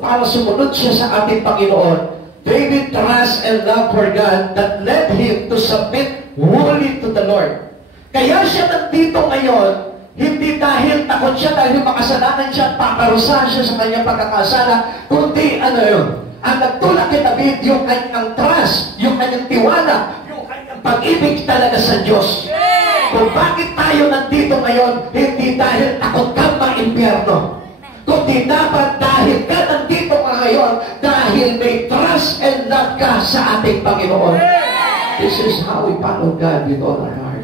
para sumunod siya sa ating Panginoon. David trust and love for God that led him to submit wholly to the Lord. Kaya siya nandito ngayon, hindi dahil takot siya, dahil makasalanan siya, paparusahan siya sa kanyang pagkakasala, kundi ano yun? Ang nagtulak kay David, yung kanyang trust, yung kanyang tiwala, yung kanyang pag-ibig talaga sa Diyos. Kung bakit tayo nandito ngayon, hindi dahil takot ka ma-impyerno. Kundi dapat dahil ka nandito ka ngayon, dahil may trust and love ka sa ating Panginoon. This is how we follow God with all our heart.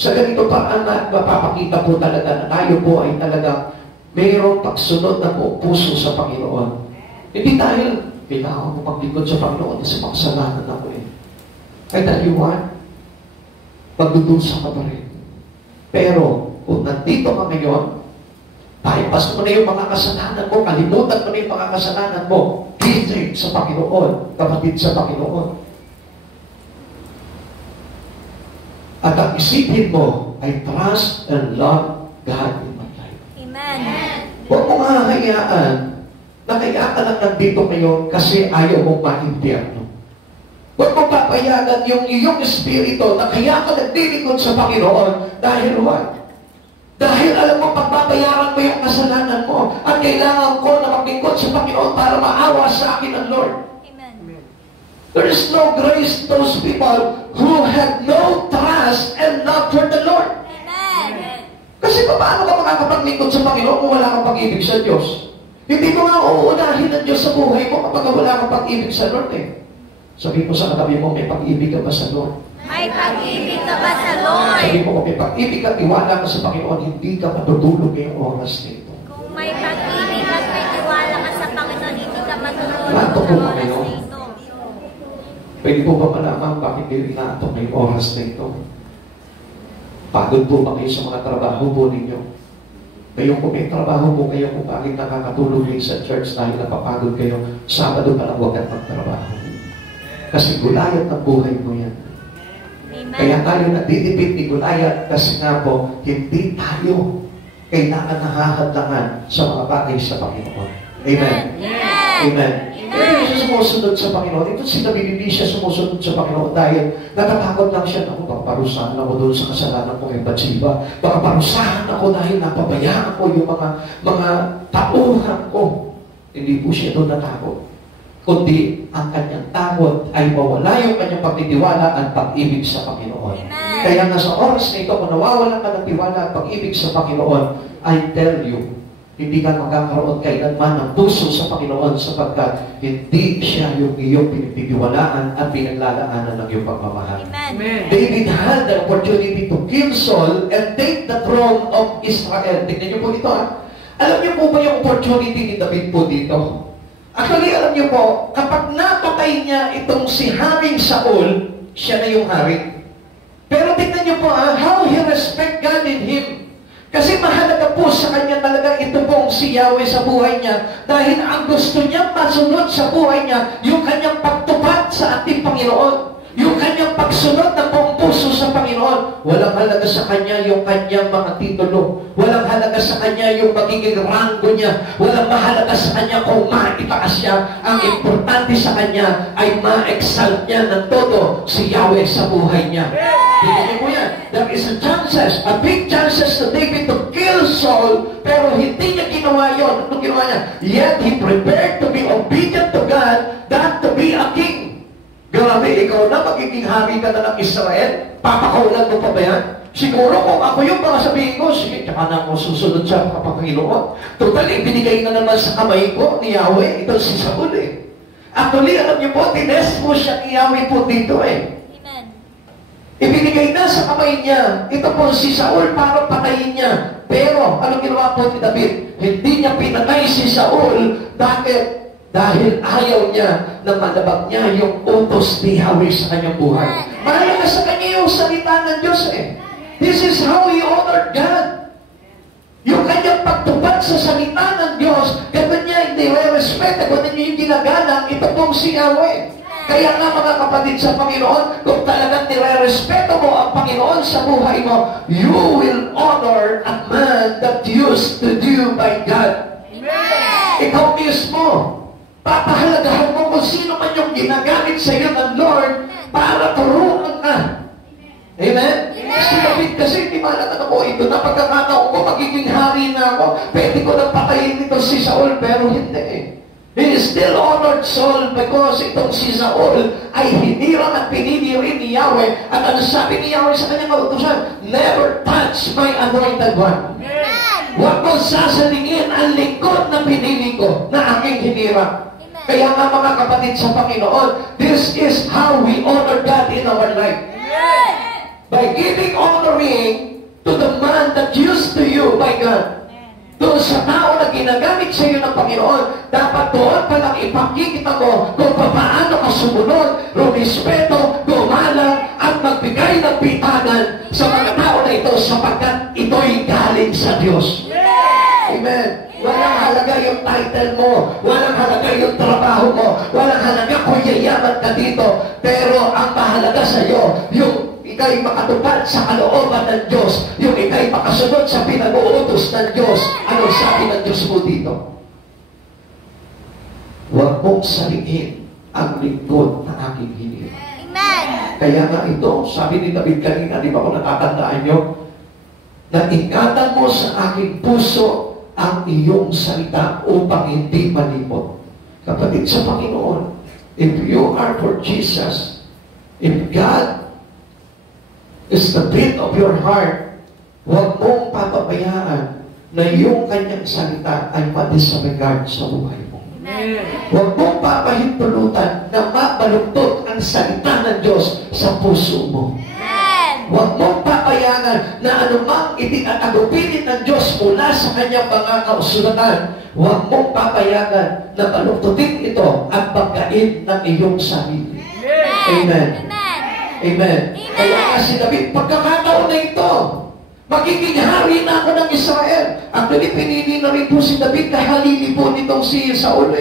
Sa ganito pa, mapapakita po talaga na tayo po ay talaga mayroong pagsunod na po puso sa Panginoon. Hindi dahil kailangan mo paglingkod sa Panginoon kasi makasalanan ako eh. I tell you what, magdudusa ka pa rin. Pero kung nandito ka ngayon, bypass mo na yung mga kasalanan mo, kalimutan mo na yung mga kasalanan mo, give sa Panginoon, kapatid sa Panginoon. At ang isipin mo ay trust and love God in my life. Amen. Huwag mong hahayaan na kaya ka lang nandito ngayon kasi ayaw mong ma-impyerno. Huwag mong papayagan yung iyong espiritu na kaya ka nagdilikod sa Panginoon dahil what? Dahil alam mo, pagbabayaran mo yung kasalanan mo at kailangan ko na maglingkod sa Panginoon para maawa sa akin ang Lord. Amen. There is no grace to those people who have no trust and love for the Lord. Amen. Kasi paano ka makakapaglingkod sa Panginoon kung wala kang pag-ibig sa Diyos? Hindi mo nga uunahin ng Diyos sa buhay mo kapag wala kang pag-ibig sa Lord eh. Sabi mo sa katabi mo, may pag-ibig ka ba sa Lord? May pag-ibig ka ba sa Lord? Sabi mo, kung may pag-ibig at tiwala ka sa Panginoon, hindi ka matutulog ngayong oras na ito. Kung may pag-ibig Inaatok po ba kayo? Oras na ito. Pwede po ba malaman bakit kayo inaatok ngayong oras na ito? Pagod po ba kayo sa mga trabaho po ninyo? Ngayon kung may trabaho po kayo, kung bakit nakakatulog kayo sa church dahil napapagod kayo, Sabado pa lang huwag kang magtrabaho. Kasi gulayat ng buhay mo yan. Amen. Kaya tayo nadidipit ni Gulayat kasi nga po, hindi tayo kailangan nahahadlangan sa mga bagay sa Panginoon. Amen. Amen. Kaya siya sumusunod sa Panginoon. Ito si David, hindi siya sumusunod sa Panginoon dahil natatakot lang siya. Ako, baka parusahan ako doon sa kasalanan ko kay Bathsheba. Baka parusahan ako dahil napabayaan ko yung mga tauhan ko. Hindi po siya doon natakot. Kundi ang kanyang takot ay mawala yung kanyang pagtitiwala at pag-ibig sa Panginoon. Amen. Kaya nga sa oras na ito, kung nawawalan ka ng tiwala at pag-ibig sa Panginoon, I tell you, hindi ka magkakaroon kailanman ng puso sa Panginoon sapagkat hindi siya yung iyong pinagtitiwalaan at pinaglalaanan ng iyong pagmamahal. Amen. David had the opportunity to kill Saul and take the throne of Israel. Tignan niyo po ito. Alam niyo po ba yung opportunity ni David po dito? Actually, alam niyo po, kapag napatay niya itong si Haring Saul, siya na yung hari. Pero tignan niyo po, how he respect God in him. Kasi mahalaga po sa kanya talaga ito pong si Yahweh sa buhay niya. Dahil ang gusto niyang masunod sa buhay niya, yung kanyang pagtupad sa ating Panginoon. Yung kanyang pagsunod ng buong puso sa Panginoon. Walang halaga sa kanya yung kanyang mga titulo. Walang halaga sa kanya yung magiging ranggo niya. Walang mahalaga sa kanya kung maitaas siya. Ang importante sa kanya ay ma-exalt niya ng todo si Yahweh sa buhay niya. Tingnan mo yan. There is a big chances to David to kill Saul, pero hindi niya ginawa yun. Anong ginawa niya? Yet he prepared to be obedient to God than to be a king. Grabe, ikaw na, magiging hari ka na ng Israel? Papakaulan mo pa ba yan? Siguro kung ako yung baka sabihin ko, sige, tsaka na ako susunod sa Panginoon. Total, ibinigay na naman sa kamay ko ni Yahweh. Ito si Saul eh. Actually, alam niyo po, tinest mo siya ni Yahweh po dito eh. Amen. Ibinigay na sa kamay niya. Ito po si Saul para patayin niya. Pero, anong ginawa po ni David? Hindi niya pinatay si Saul. Bakit? Dahil ayaw niya na malabag niya yung utos ni Yahweh sa kanyang buhay. Mahalaga sa kanya yung salita ng Diyos eh. This is how he honored God. Yung kanyang pagtupad sa salita ng Diyos, ganun niya hindi respeto, ganun niya yung ginagalang, ito pong si Yahweh. Kaya nga mga kapatid sa Panginoon, kung talagang nire-respeto mo ang Panginoon sa buhay mo, you will honor a man that used to do by God. Amen. Ikaw mismo, papahalagahan mo kung sino man yung ginagamit sa iyo ng Lord para turuan ka. Amen? Si David kasi, di malaman ako ito, na pagkakataon ko, magiging hari na ako, pwede ko nang patayin ito si Saul, pero hindi eh. He still honored Saul because itong si Saul ay hinirang at pinidiri ni Yahweh. At ano sabi ni Yahweh sa kanyang kautusan? Never touch my anointed one. Huwag mo sasalingin ang lingkod na pinili ko na aking hinirang. Kaya nga mga kapatid sa Panginoon, this is how we honor God in our life. Amen. By giving honoring to the man that used to you by God. Doon sa tao na ginagamit sa iyo ng Panginoon, dapat doon pa lang ipakikita mo kung paano ka sumunod, rumispeto, gumalang, at magbigay ng bitagan sa mga tao na ito sapagkat ito'y galing sa Diyos. Amen. Walang halaga yung title mo, walang halaga yung trabaho mo, walang halaga kung yayaman ka dito, pero ang mahalaga sa iyo, yung ika'y makatupad sa kalooban ng Diyos, yung ika'y makasunod sa pinag-uutos ng Diyos. Anong sabi ng Diyos mo dito? Huwag mong salingin ang lingkod na aking hinirang. Amen. Kaya nga ito, sabi ni David kanina, di ba kung natatandaan nyo, na ingatan mo sa aking puso ang iyong salita upang hindi malimot. Kapatid sa Panginoon, if you are for Jesus, if God is the beat of your heart, huwag mong papabayaan na yung kanyang salita ay ma-disregard sa buhay mo. Amen. Huwag mong papahintulutan na mabalugtot ang salita ng Diyos sa puso mo. Amen. Huwag mong papabayaan papayagan na anumang itinatagubilin ng Diyos mula sa kanyang mga kausulatan, huwag mong papayagan na baluktutin ito at pagkain ng iyong sarili. Amen. Amen. Kaya nga si David, pagkakataon na ito, magiging hari na ako ng Israel. Actually, pinili na rin po si David na halili po nitong si Saul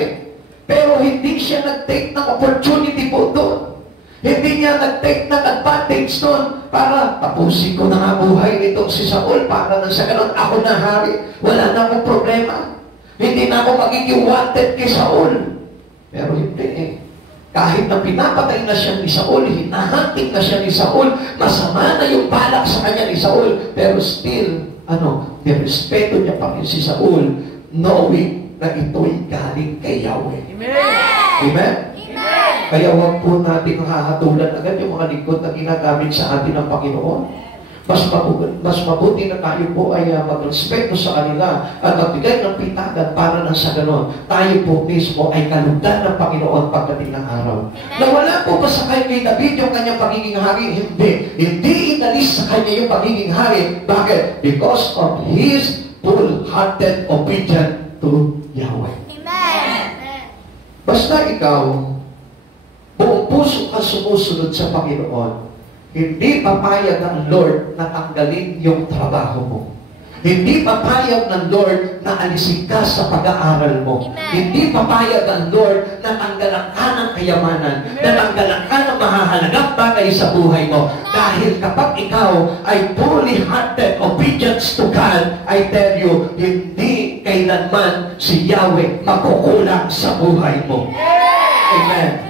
Pero hindi siya nag-take ng opportunity po doon. Hindi niya nag-take ng advantage doon para tapusin ko na nga buhay nitong si Saul para na sa ganun ako na hari. Wala na akong problema. Hindi na ako magiging wanted kay Saul. Pero hindi Kahit na pinapatay na siya ni Saul, hinahantik na siya ni Saul, masama na yung balak sa kanya ni Saul, pero still, nirespeto niya pa rin si Saul, knowing na ito'y galing kay Yahweh. Amen! Amen? Amen! Kaya huwag po natin hahatulan agad yung mga lingkod na ginagamit sa atin ng Panginoon. Mas mabuti na tayo po ay magrespeto sa kanila at magbigay ng pitagan para na sa ganon. Tayo po mismo ay kalugdan ng Panginoon pagdating ng araw. Nawala po ba sa kanya ni David yung kanyang pagiging hari? Hindi. Hindi inalis sa kanya yung pagiging hari. Bakit? Because of his full-hearted obedience to Yahweh. Amen. Basta ikaw, buong puso ka sumusunod sa Panginoon, hindi papayag ng Lord na tanggalin yung trabaho mo. Hindi papayag ng Lord na alisin ka sa pag-aaral mo. Amen. Hindi papayag ng Lord na tanggalan ka ng kayamanan, na tanggalan ka ng mahahalagang bagay sa buhay mo. Dahil kapag ikaw ay fully hearted obedience to God, I tell you, hindi kailanman si Yahweh makukulang sa buhay mo. Amen.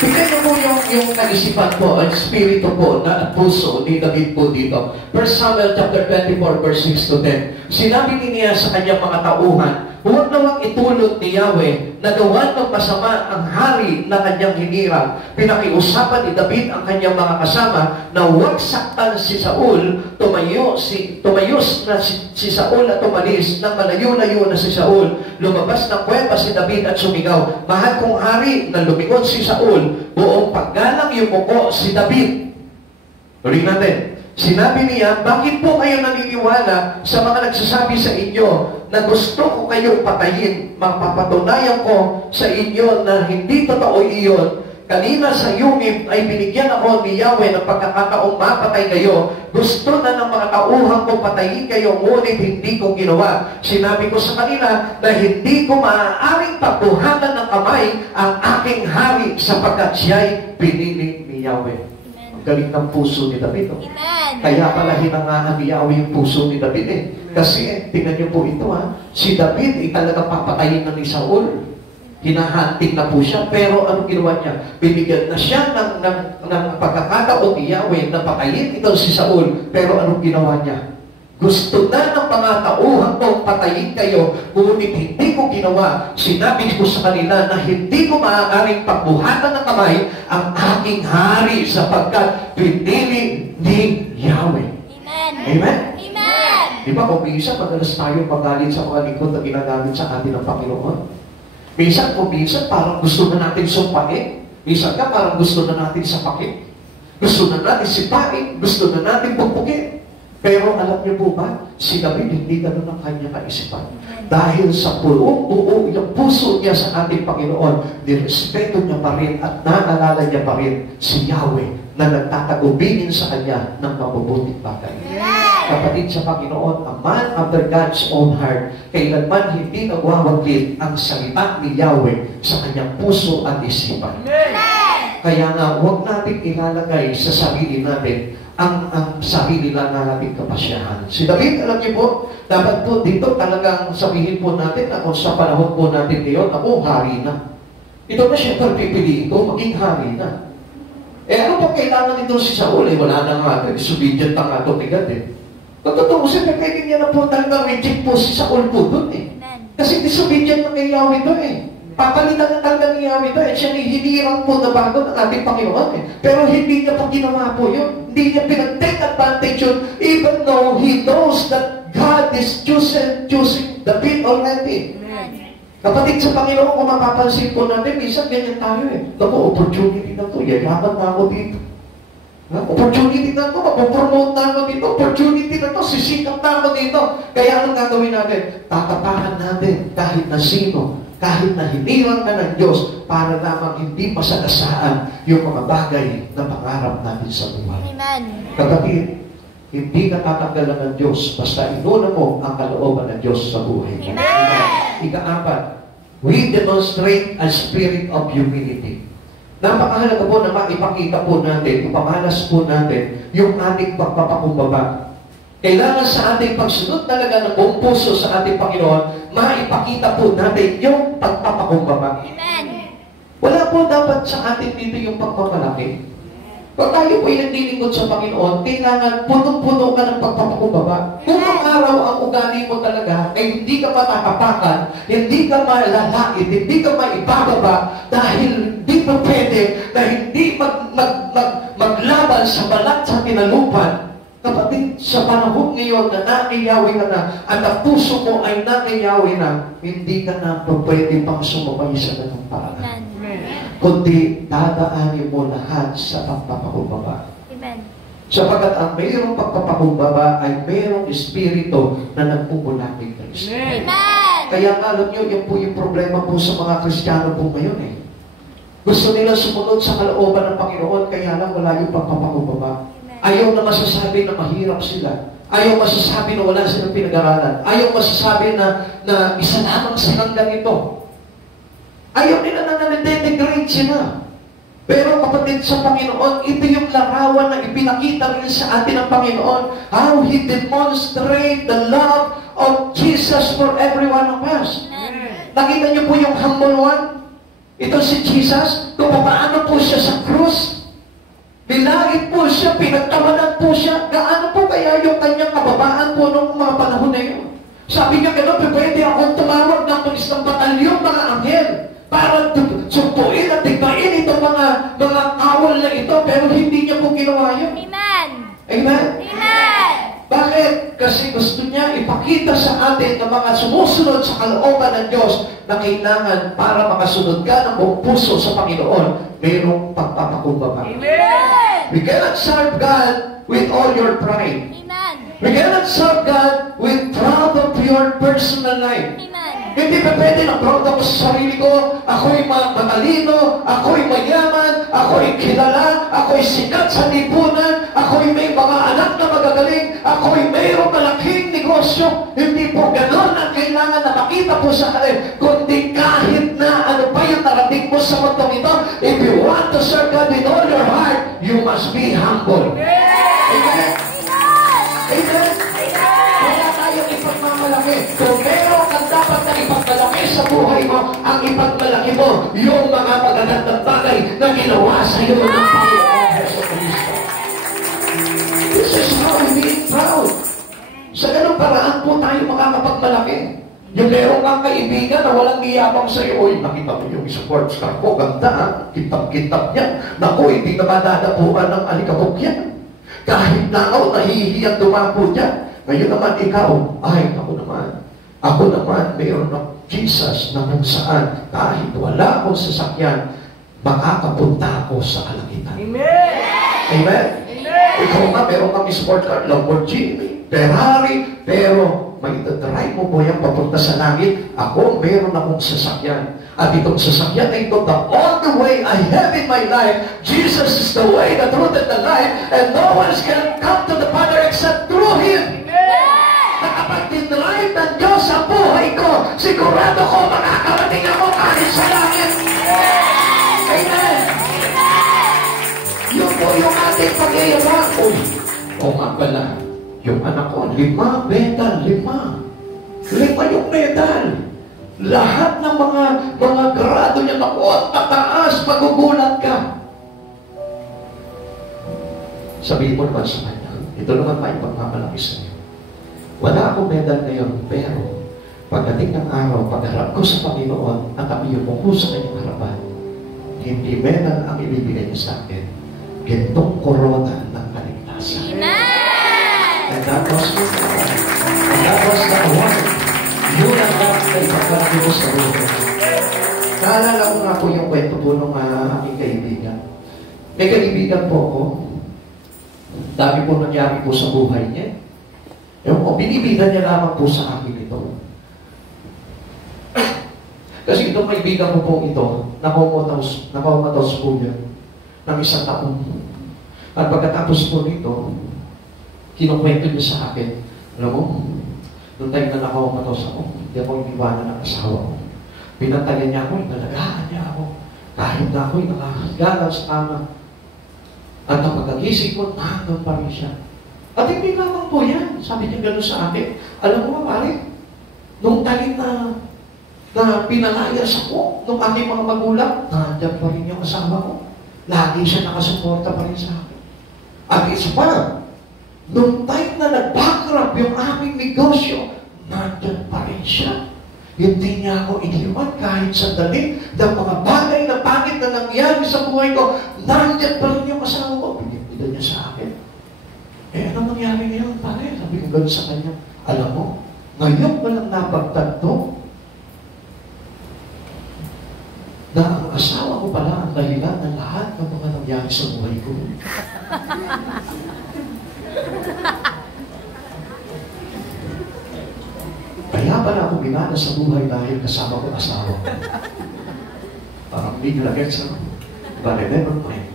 Tignan niyo po yung kaisipan po, ang spirito po, na puso ni David po dito. 1 Samuel chapter 24, verse 6 to 10. Sinabi niya sa kanyang mga tauhan, huwag nawang itulot ni Yahweh na gawan ng masama ang hari na kanyang hinirang. Pinakiusapan ni David ang kanyang mga kasama na huwag saktan si Saul, tumayos na si Saul at tumalis, nang malayo-layo na si Saul. Lumabas ng kuweba si David at sumigaw, mahal kong hari, na lumingon si Saul, buong paggalang yumuko si David. Ulit natin. Sinabi niya, bakit po kayo naniniwala sa mga nagsasabi sa inyo na gusto ko kayong patayin? Magpapatunayan ko sa inyo na hindi totoo iyon. Kanina sa Yumim ay binigyan ako ni Yahweh ng pagkakataong mapatay kayo. Gusto na ng mga tauhan kong patayin kayo, ngunit hindi ko ginawa. Sinabi ko sa kanila na hindi ko maaaring pagbuhatan ng kamay ang aking hari sapagkat siya'y pinili ni Yahweh. Galing ng puso ni David. Amen. Kaya pala hinangaan ni Yahweh yung puso ni David Kasi, tingnan niyo po ito si David ay talagang papatayin na ni Saul. Hinahanting na po siya, pero anong ginawa niya? Binigyan na siya ng pagkakataon ni Yahweh na patayin ito si Saul, pero anong ginawa niya? Gusto na ng mga tauhan kong patayin kayo, ngunit hindi ko ginawa. Sinabi ko sa kanila na hindi ko maaaring pagbuhatan ng kamay ang aking hari sapagkat pinili ni Yahweh. Amen. Amen? Amen. Di ba kung minsan madalas tayo magalit sa mga lingkod na ginagamit sa atin ng Panginoon? Minsan parang gusto na natin sumpain. Minsan parang gusto na natin sapakin. Gusto na natin sipain. Gusto na natin pagpugin. Pero alam niyo po ba, si David hindi ganun ang kanya kaisipan. Dahil sa buong yung puso niya sa ating Panginoon, nirespeto niya pa rin at naalala niya pa rin si Yahweh na nagtatagubinin sa kanya ng mabubuting bagay. Kapatid sa Panginoon, a man after God's own heart, kailanman hindi nagwawaglit ang salita ni Yahweh sa kanyang puso at isipan. Kaya nga, huwag natin ilalagay sa sarili natin ang sarili lang na nating kapasyahan. Si David, alam niyo po, dapat po dito talagang sabihin po natin na kung sa panahon po natin ngayon, ako, hari na. Ito na siya pagpipiliin ko, maging hari na. Ano po kailangan nito si Saul? Wala na nga, disobedient ang ato ni God Pagkatong siyempre, pwede niya na po talagang reject po si Saul po doon Kasi disobedient na kay Yahweh doon Papalitan na talaga ni Yahweh doon siya hinirang po na bago ng ating Panginoon Pero hindi niya po ginawa po yun. Hindi niya pinag-take advantage yun, even though he knows that God is choosing David already. Kapatid sa Panginoon, kung mapapansin po natin, minsan ganyan tayo eh. Naku, opportunity na to, yayaman na ako dito. Opportunity na to, mapopromote na ako dito. Opportunity na to, sisikap na ako dito. Kaya anong gagawin natin? Tatapakan natin kahit na sino, kahit na hinirang na ng Diyos, para lamang hindi masagasaan yung mga bagay na pangarap natin sa buhay. Amen. Kapatid, hindi ka tatanggalan ng Diyos basta inuna mo ang kalooban ng Diyos sa buhay mo. Amen. Ika-apat, we demonstrate a spirit of humility. Napakahalaga po na maipakita po natin, ipamalas po natin yung ating pagpapakumbaba. Kailangan sa ating pagsunod talaga ng buong puso sa ating Panginoon, maipakita po natin yung pagpapakumbaba. Amen. Wala po dapat sa atin dito yung pagpamalaki. Pag tayo po yung nilingkod sa Panginoon, kailangan punong-puno ka ng pagpapakumbaba. Kung ang araw ang ugali mo talaga, ay hindi ka matatapakan, hindi ka malalait, hindi ka maibababa, dahil hindi pa pwede na hindi maglaban sa balat sa tinalupan. Kapatid, sa panahon ngayon na nakiyawi ka na at ang puso mo ay nakiyawi na, hindi ka na pwede pang sumabay sa ganung paraan. Kundi dadaanin mo lahat sa pagpapakumbaba. Amen. Sapagkat ang mayroong pagpapakumbaba ay mayroong espiritu na nagmumula kay Kristo. Amen. Kaya alam nyo, yan po yung problema po sa mga Kristiyano po ngayon eh. Gusto nila sumunod sa kalooban ng Panginoon, kaya lang wala yung pagpapakumbaba. Ayaw na masasabi na mahirap sila. Ayaw masasabi na wala silang pinag-aralan. Ayaw masasabi na isa lamang silang ganito. Ayaw nila na nade-degrade sila. Pero kapatid sa Panginoon, ito yung larawan na ipinakita rin sa atin ng Panginoon. How He demonstrate the love of Jesus for every one of us. Nakita niyo po yung humble one? Ito si Jesus, kung paano po siya sa krus. Bilangit po siya, pinagtawanan po siya. Gaano po kaya yung kanyang kababaan po noong mga panahon na yun? Sabi niya, gano'n, pwede akong tumawag ng pulis ng batalyon, mga anghel, para sumpuin at tigbain itong mga kawal na ito, pero hindi niya po ginawa yun. Amen. Amen? Amen. Bakit? Kasi gusto niya ipakita sa atin na mga sumusunod sa kalooban ng Diyos na kailangan para makasunod ka ng buong puso sa Panginoon, mayroong pagpapakumbaba. Amen. We cannot serve God with all your pride. Amen. We cannot serve God with proud of your personal life. Amen. Hindi pa pwede na proud ako sa sarili ko, ako'y matalino, ako'y mayaman, ako'y kilala, ako'y sikat sa lipunan, ako'y may mga anak na magagaling, ako'y mayroong malaking negosyo. Hindi po gano'n ang kailangan na makita po sa akin, kundi kahit na ano pa yung narating mo sa mundong ito, if you want to serve God with all your heart, you must be humble. Amen? Amen? Kaya tayo ipagmamalaki. Kung meron kang dapat na ipagmalaki sa buhay mo, ang ipagmalaki mo, yung mga magagandang bagay na ginawa sa iyo ng Panginoon Hesus Kristo. This is how we be proud. Sa ganung paraan po tayo makakapagmalaki. Yung meron kang kaibigan na walang iyabang sa iyo, oy, nakita mo yung sports car ko, ganda, kitab-kitab yan. Naku, hindi na madadapuan ng alikabok yan. Kahit na ako, nahihiyang dumapo dyan. Ngayon naman ikaw, ay, ako naman, mayroon ng Jesus na kung saan, kahit wala akong sasakyan, makakapunta ako sa kalangitan. Amen! Amen? Amen! Ikaw nga, meron kang sport car, Lamborghini, Ferrari, pero may drive mo mo yan papunta sa langit. Ako, meron akong sasakyan. At itong sasakyan na ito, the only way I have in my life, Jesus is the way, the truth, and the life, and no one can come to the Father except through Him. Na kapag dinrive ng Diyos sa buhay ko, sigurado ko makakarating ako kahit sa langit. Amen. Yun po yung ating pag-iiwan. O nga pala, yung anak ko, 5 medal, 5 yung medal. Lahat ng mga grado niya, naku, at tataas, magugulat ka. Sabihin mo naman sa kanya, ito naman may pagmamalaki sa iyo. Wala akong medal ngayon, pero pagdating ng araw, pagharap ko sa Panginoon at ang iyong ko sa kanyang harapan, hindi medal ang ibibigay niya sa akin, gintong korona ng kaligtasan. Amen! And that was the award. You and that na ipagkalaki mo sa buhay. Naalala ko nga po yung kwento po ng aking kaibigan. May kaibigan po ako. Dami po nangyari po sa buhay niya. Ewan ko, binibigan niya lamang po sa akin ito. Kasi itong kaibigan ko po ito, nakaumatos po yan ng isang taon. At pagkatapos po nito, kinukwento niya sa akin, alam mo, nung time na nakaumatos ako, hindi ako iniwanan ng asawa ko. Pinantayan niya ako, inalagaan niya ako. Kahit na ako'y nakagalang sa kama. At ang pagkagising ko, nandun pa rin siya. At hindi lamang po yan. Sabi niya gano'n sa akin. Alam mo ba, pare, nung time na pinalayas ako, nung aking mga magulang, nandiyan pa rin yung asawa ko. Lagi siya nakasuporta pa rin sa akin. At isa pa, nung time na nag-bankrupt yung aming negosyo, nandiyan pa rin siya. Hindi niya ako iniwan kahit sandali ng mga bagay na pangit na nangyari sa buhay ko, nandiyan pa rin yung asawa ko. Pinipila niya sa akin. Eh, ano nangyari ngayon, pare? Sabi ko gano'n sa kanya. Alam mo, ngayon ko lang napagtanto na ang asawa ko pala ang dahilan ng lahat ng mga nangyari sa buhay ko. Kaya pala ako binana sa buhay dahil kasama ko asawa. Parang hindi nyo lang sa but never mind.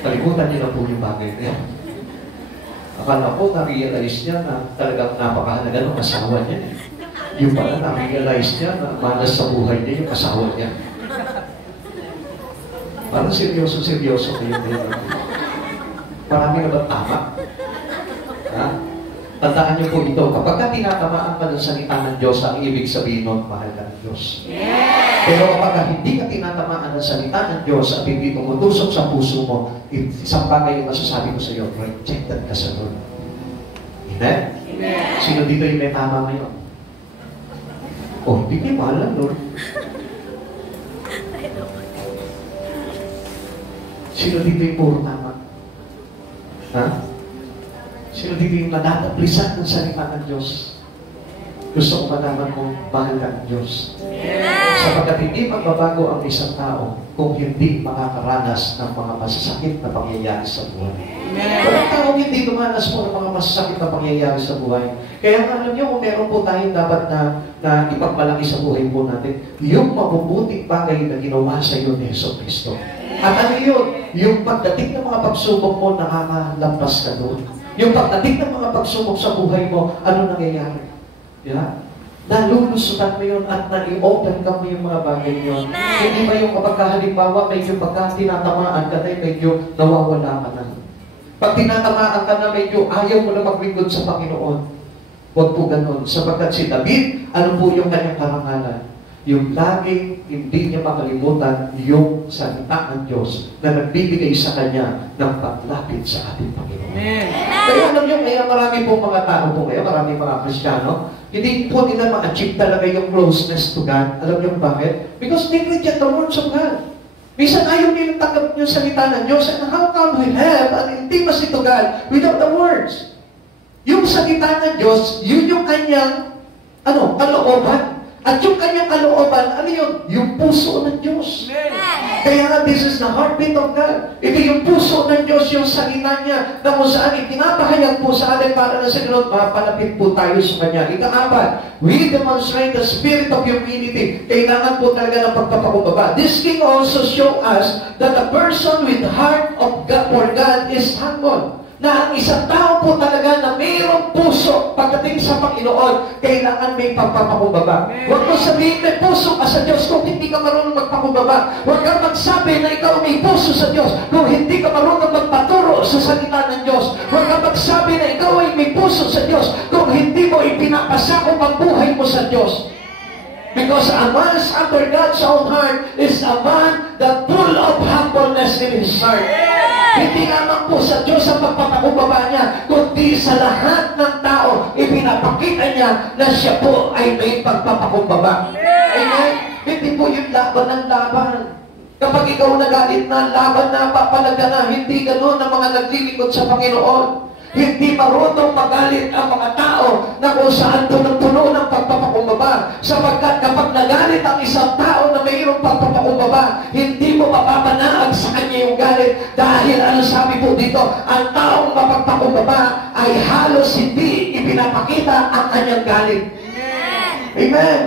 Kalimutan niyo na po yung bagay na yan. Akala ko na-realize niya na talagang napakahalaga ng asawa niya. Yung pala na-realize niya na malas sa buhay niya yung asawa niya. Parang seryoso kayo ngayon. Marami na ba tama? Ha? Tandaan niyo po ito, kapag tinatamaan ka ng salita ng Diyos, ang ibig sabihin nun, mahal ka ng Diyos. Yeah! Pero kapag hindi ka tinatamaan ng salita ng Diyos at hindi tumutusok sa puso mo, isang bagay yung masasabi ko sa iyo, rejected ka sa Lord. Amen? Amen? Sino dito yung may tama ngayon? Oh, hindi kayo mahal ng Lord. Sino dito yung puro tama? Ha? Sino dito yung nadataplisan ng salita ng Diyos? Gusto ko malaman mo, mahal ka ng Diyos. Yeah! Sapagkat hindi magbabago ang isang tao kung hindi makakaranas ng mga masasakit na pangyayari sa buhay. Yeah! Walang taong hindi dumanas po ng mga masasakit na pangyayari sa buhay. Kaya alam niyo, kung meron po tayong dapat na ipagmalaki sa buhay po natin, yung mabubuting bagay na ginawa sa iyo ni Hesus Kristo. At ano yun? Yung pagdating ng mga pagsubok mo, nakakalampas ka doon. Yung pagdating ng mga pagsubok sa buhay mo, ano nangyayari? Yeah? Nalulusutan mo yun at na-i-open ka mo yung mga bagay yun. Hindi ba yung kapag halimbawa, medyo pagka tinatamaan ka na, medyo nawawala ka na. Pag tinatamaan ka na, medyo ayaw mo na maglingkod sa Panginoon. Huwag po ganun. Sapagkat si David, ano po yung kanyang karangalan? Yung laging hindi niya makalimutan yung salita ng Diyos na nagbibigay sa kanya ng paglapit sa ating Panginoon. Amen. Kaya alam niyo, kaya marami pong mga tao po kayo, marami mga Kristiyano, hindi po nila ma-achieve talaga yung closeness to God. Alam niyo bakit? Because they reject the words of God. Minsan ayaw nilang tanggap yung salita ng Diyos, and how come we have an intimacy to God without the words? Yung salita ng Diyos, yun yung kanyang, kalooban. At yung kanyang kalooban, ano yun? Yung puso ng Diyos. Kaya nga, this is the heartbeat of God. Ito yung puso ng Diyos, yung salita niya, na kung saan itinapahayag po sa atin para na sa Lord, mapalapit po tayo sa Kanya. Ika-apat, we demonstrate the spirit of humility. Kailangan po talaga ng pagpapakumbaba. This king also show us that a person with the heart of God for God is humble. Na ang isang tao po talaga na mayroong puso pagdating sa Panginoon, kailangan may pagpapakumbaba. Huwag mo sabihin may puso ka sa Diyos kung hindi ka marunong magpakumbaba. Huwag kang magsabi na ikaw may puso sa Diyos kung hindi ka marunong magpaturo sa salita ng Diyos. Huwag kang magsabi na ikaw ay may puso sa Diyos kung hindi mo ipinapasakop ang buhay mo sa Diyos. Because a man after God's own heart is a man that full of humbleness in his heart. Hindi naman po sa Diyos ang pagpapakumbaba niya, kundi sa lahat ng tao, ipinapakita niya na siya po ay may pagpapakumbaba. Amen? Hindi po yung laban ng laban. Kapag ikaw nagalit na, laban na, papalaga na, hindi gano'n ang mga naglilingkod sa Panginoon. Hindi marunong magalit ang mga tao na kung saan punong-puno ng pagpapakumbaba. Sapagkat kapag isang tao na mayroong pagpapakumbaba, hindi mo mapapanaag sa kanya yung galit. Dahil ano sabi po dito, ang taong mapagpakumbaba ay halos hindi ipinapakita ang kanyang galit. Amen.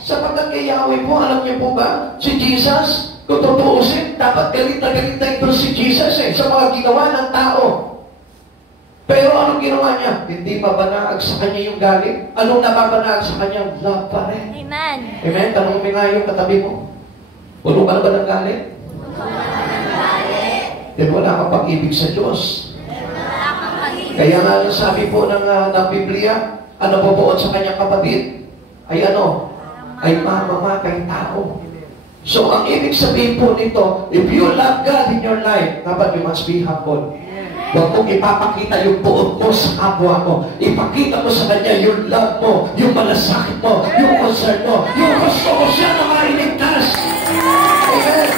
Sapagkat kay Yahweh po, alam niyo po ba, si Jesus, kung tutuusin, dapat galit na ito si Jesus sa mga ginawa ng tao. Pero anong ginawa niya? Hindi mabanaag sa kanya yung galit. Anong nababanaag sa kanya? Love pa rin. Amen. Amen. Tanong mo nga yung katabi mo. Puno ka na ba ng galit? Then wala kang pag-ibig sa Diyos. Kaya nga sabi po ng Biblia, ano po buod sa kanyang kapatid? Ay ano? Ay mamamatay tao. So ang ibig sabihin po nito, if you love God in your life, dapat you must be humble. Huwag mong ipapakita yung buod mo sa kapwa mo. Ipakita mo sa kanya yung love mo, yung malasakit mo, yung concern mo, yung gusto mo siya na mailigtas. Amen.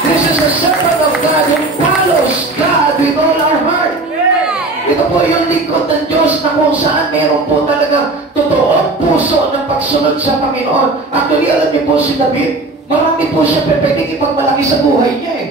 This is a servant of God who follows God with all our heart. Ito po yung lingkod ng Diyos na kung saan meron po talaga totoong puso ng pagsunod sa Panginoon. Actually, alam niyo po si David, marami po siya pwedeng ipagmalaki sa buhay niya eh.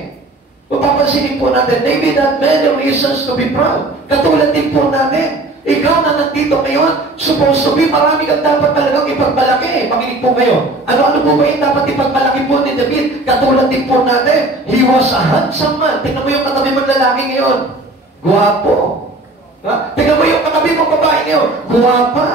Mapapansinin po natin, David had many reasons to be proud. Katulad din po natin, ikaw na nandito ngayon, supposed to be, marami kang dapat talagang ipagmalaki eh. Makinig po kayo. Ano-ano po ba yung dapat ipagmalaki po ni David? Katulad din po natin, he was a handsome man. Tingnan mo yung katabi mong lalaki ngayon. Guwapo. Ha? Tingnan mo yung katabi mong babae ngayon. Guwapa.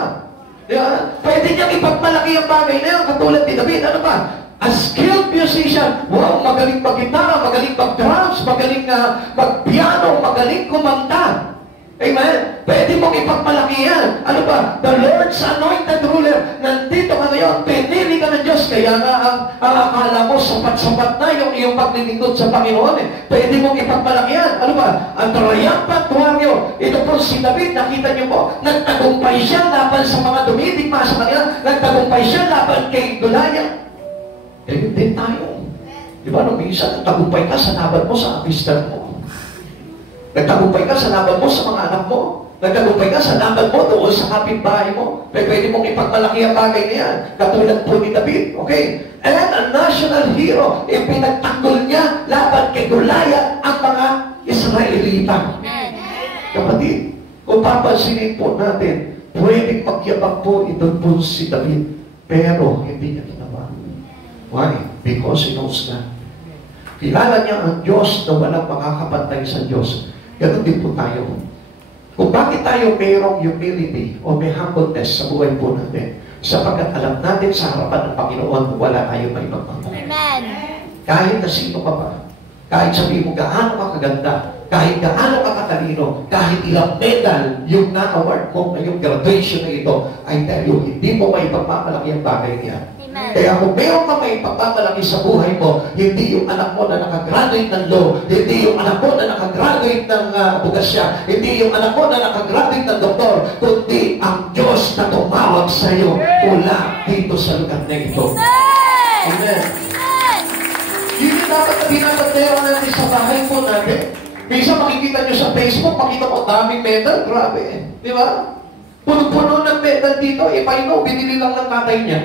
Diba? Pwede niyang ipagmalaki ang bagay na yun. Katulad ni David. Ano ba? A skilled musician. Wow, magaling mag-gitara, magaling mag-drums, magaling mag-piano, magaling kumanta. Amen? Pwede mong ipagmalaki yan. Ano ba? The Lord's anointed ruler. Nandito ka ngayon, pinili ka ng Diyos. Kaya nga ang akala mo, sapat-sapat na yung iyong paglilingkod sa Panginoon. Pwede mong ipagmalaki yan. Ano ba? Ang triumphant warrior. Ito po si David, nakita niyo po, nagtagumpay siya laban sa mga dumidigma sa kanila. Nagtagumpay siya laban kay Goliath. Ganyan din tayo. Di ba, nung minsan, nagtagumpay ka sa laban mo sa mister mo. Nagtagumpay ka sa laban mo sa mga anak mo. Nagtagumpay ka sa laban mo doon sa kapitbahay mo. Pwede mong ipagmalaki ang bagay na yan. Katulad po ni David. Okay? And a national hero, ipinagtanggol niya laban kay Goliath ang mga Israelita. Kapatid, kung papansinin po natin, pwedeng pagyabang po ito po si David. Pero hindi niya ginawa. Why? Because he knows God. Kilala niya ang Diyos na walang makakapantay sa Diyos. Ganun din po tayo. Kung bakit tayo mayroong humility o may humbleness sa buhay po natin, sapagkat alam natin sa harapan ng Panginoon, wala tayo may magpapalay. Amen. Kahit na sino ka pa, kahit sabihin mo gaano ka kaganda, kahit gaano ka katalino, kahit ilang medal yung na-award mo na yung graduation na ito, I tell you, hindi mo may pagmamalaki ang bagay niya. Amen. Kaya kung meron ka may pagmamalaki sa buhay mo, hindi yung anak mo na nakagraduate ng law, hindi yung anak mo na nakagraduate ng bugasya, hindi yung anak mo na nakagraduate ng doktor, kundi ang Diyos na tumawag sa iyo mula dito sa lugar na ito. Amen. Yun yung dapat na binabantero natin sa bahay po natin. Minsan makikita nyo sa Facebook, makita mo daming medal, grabe. Di ba? Puno-puno ng medal dito, if I know, binili lang ng tatay niya.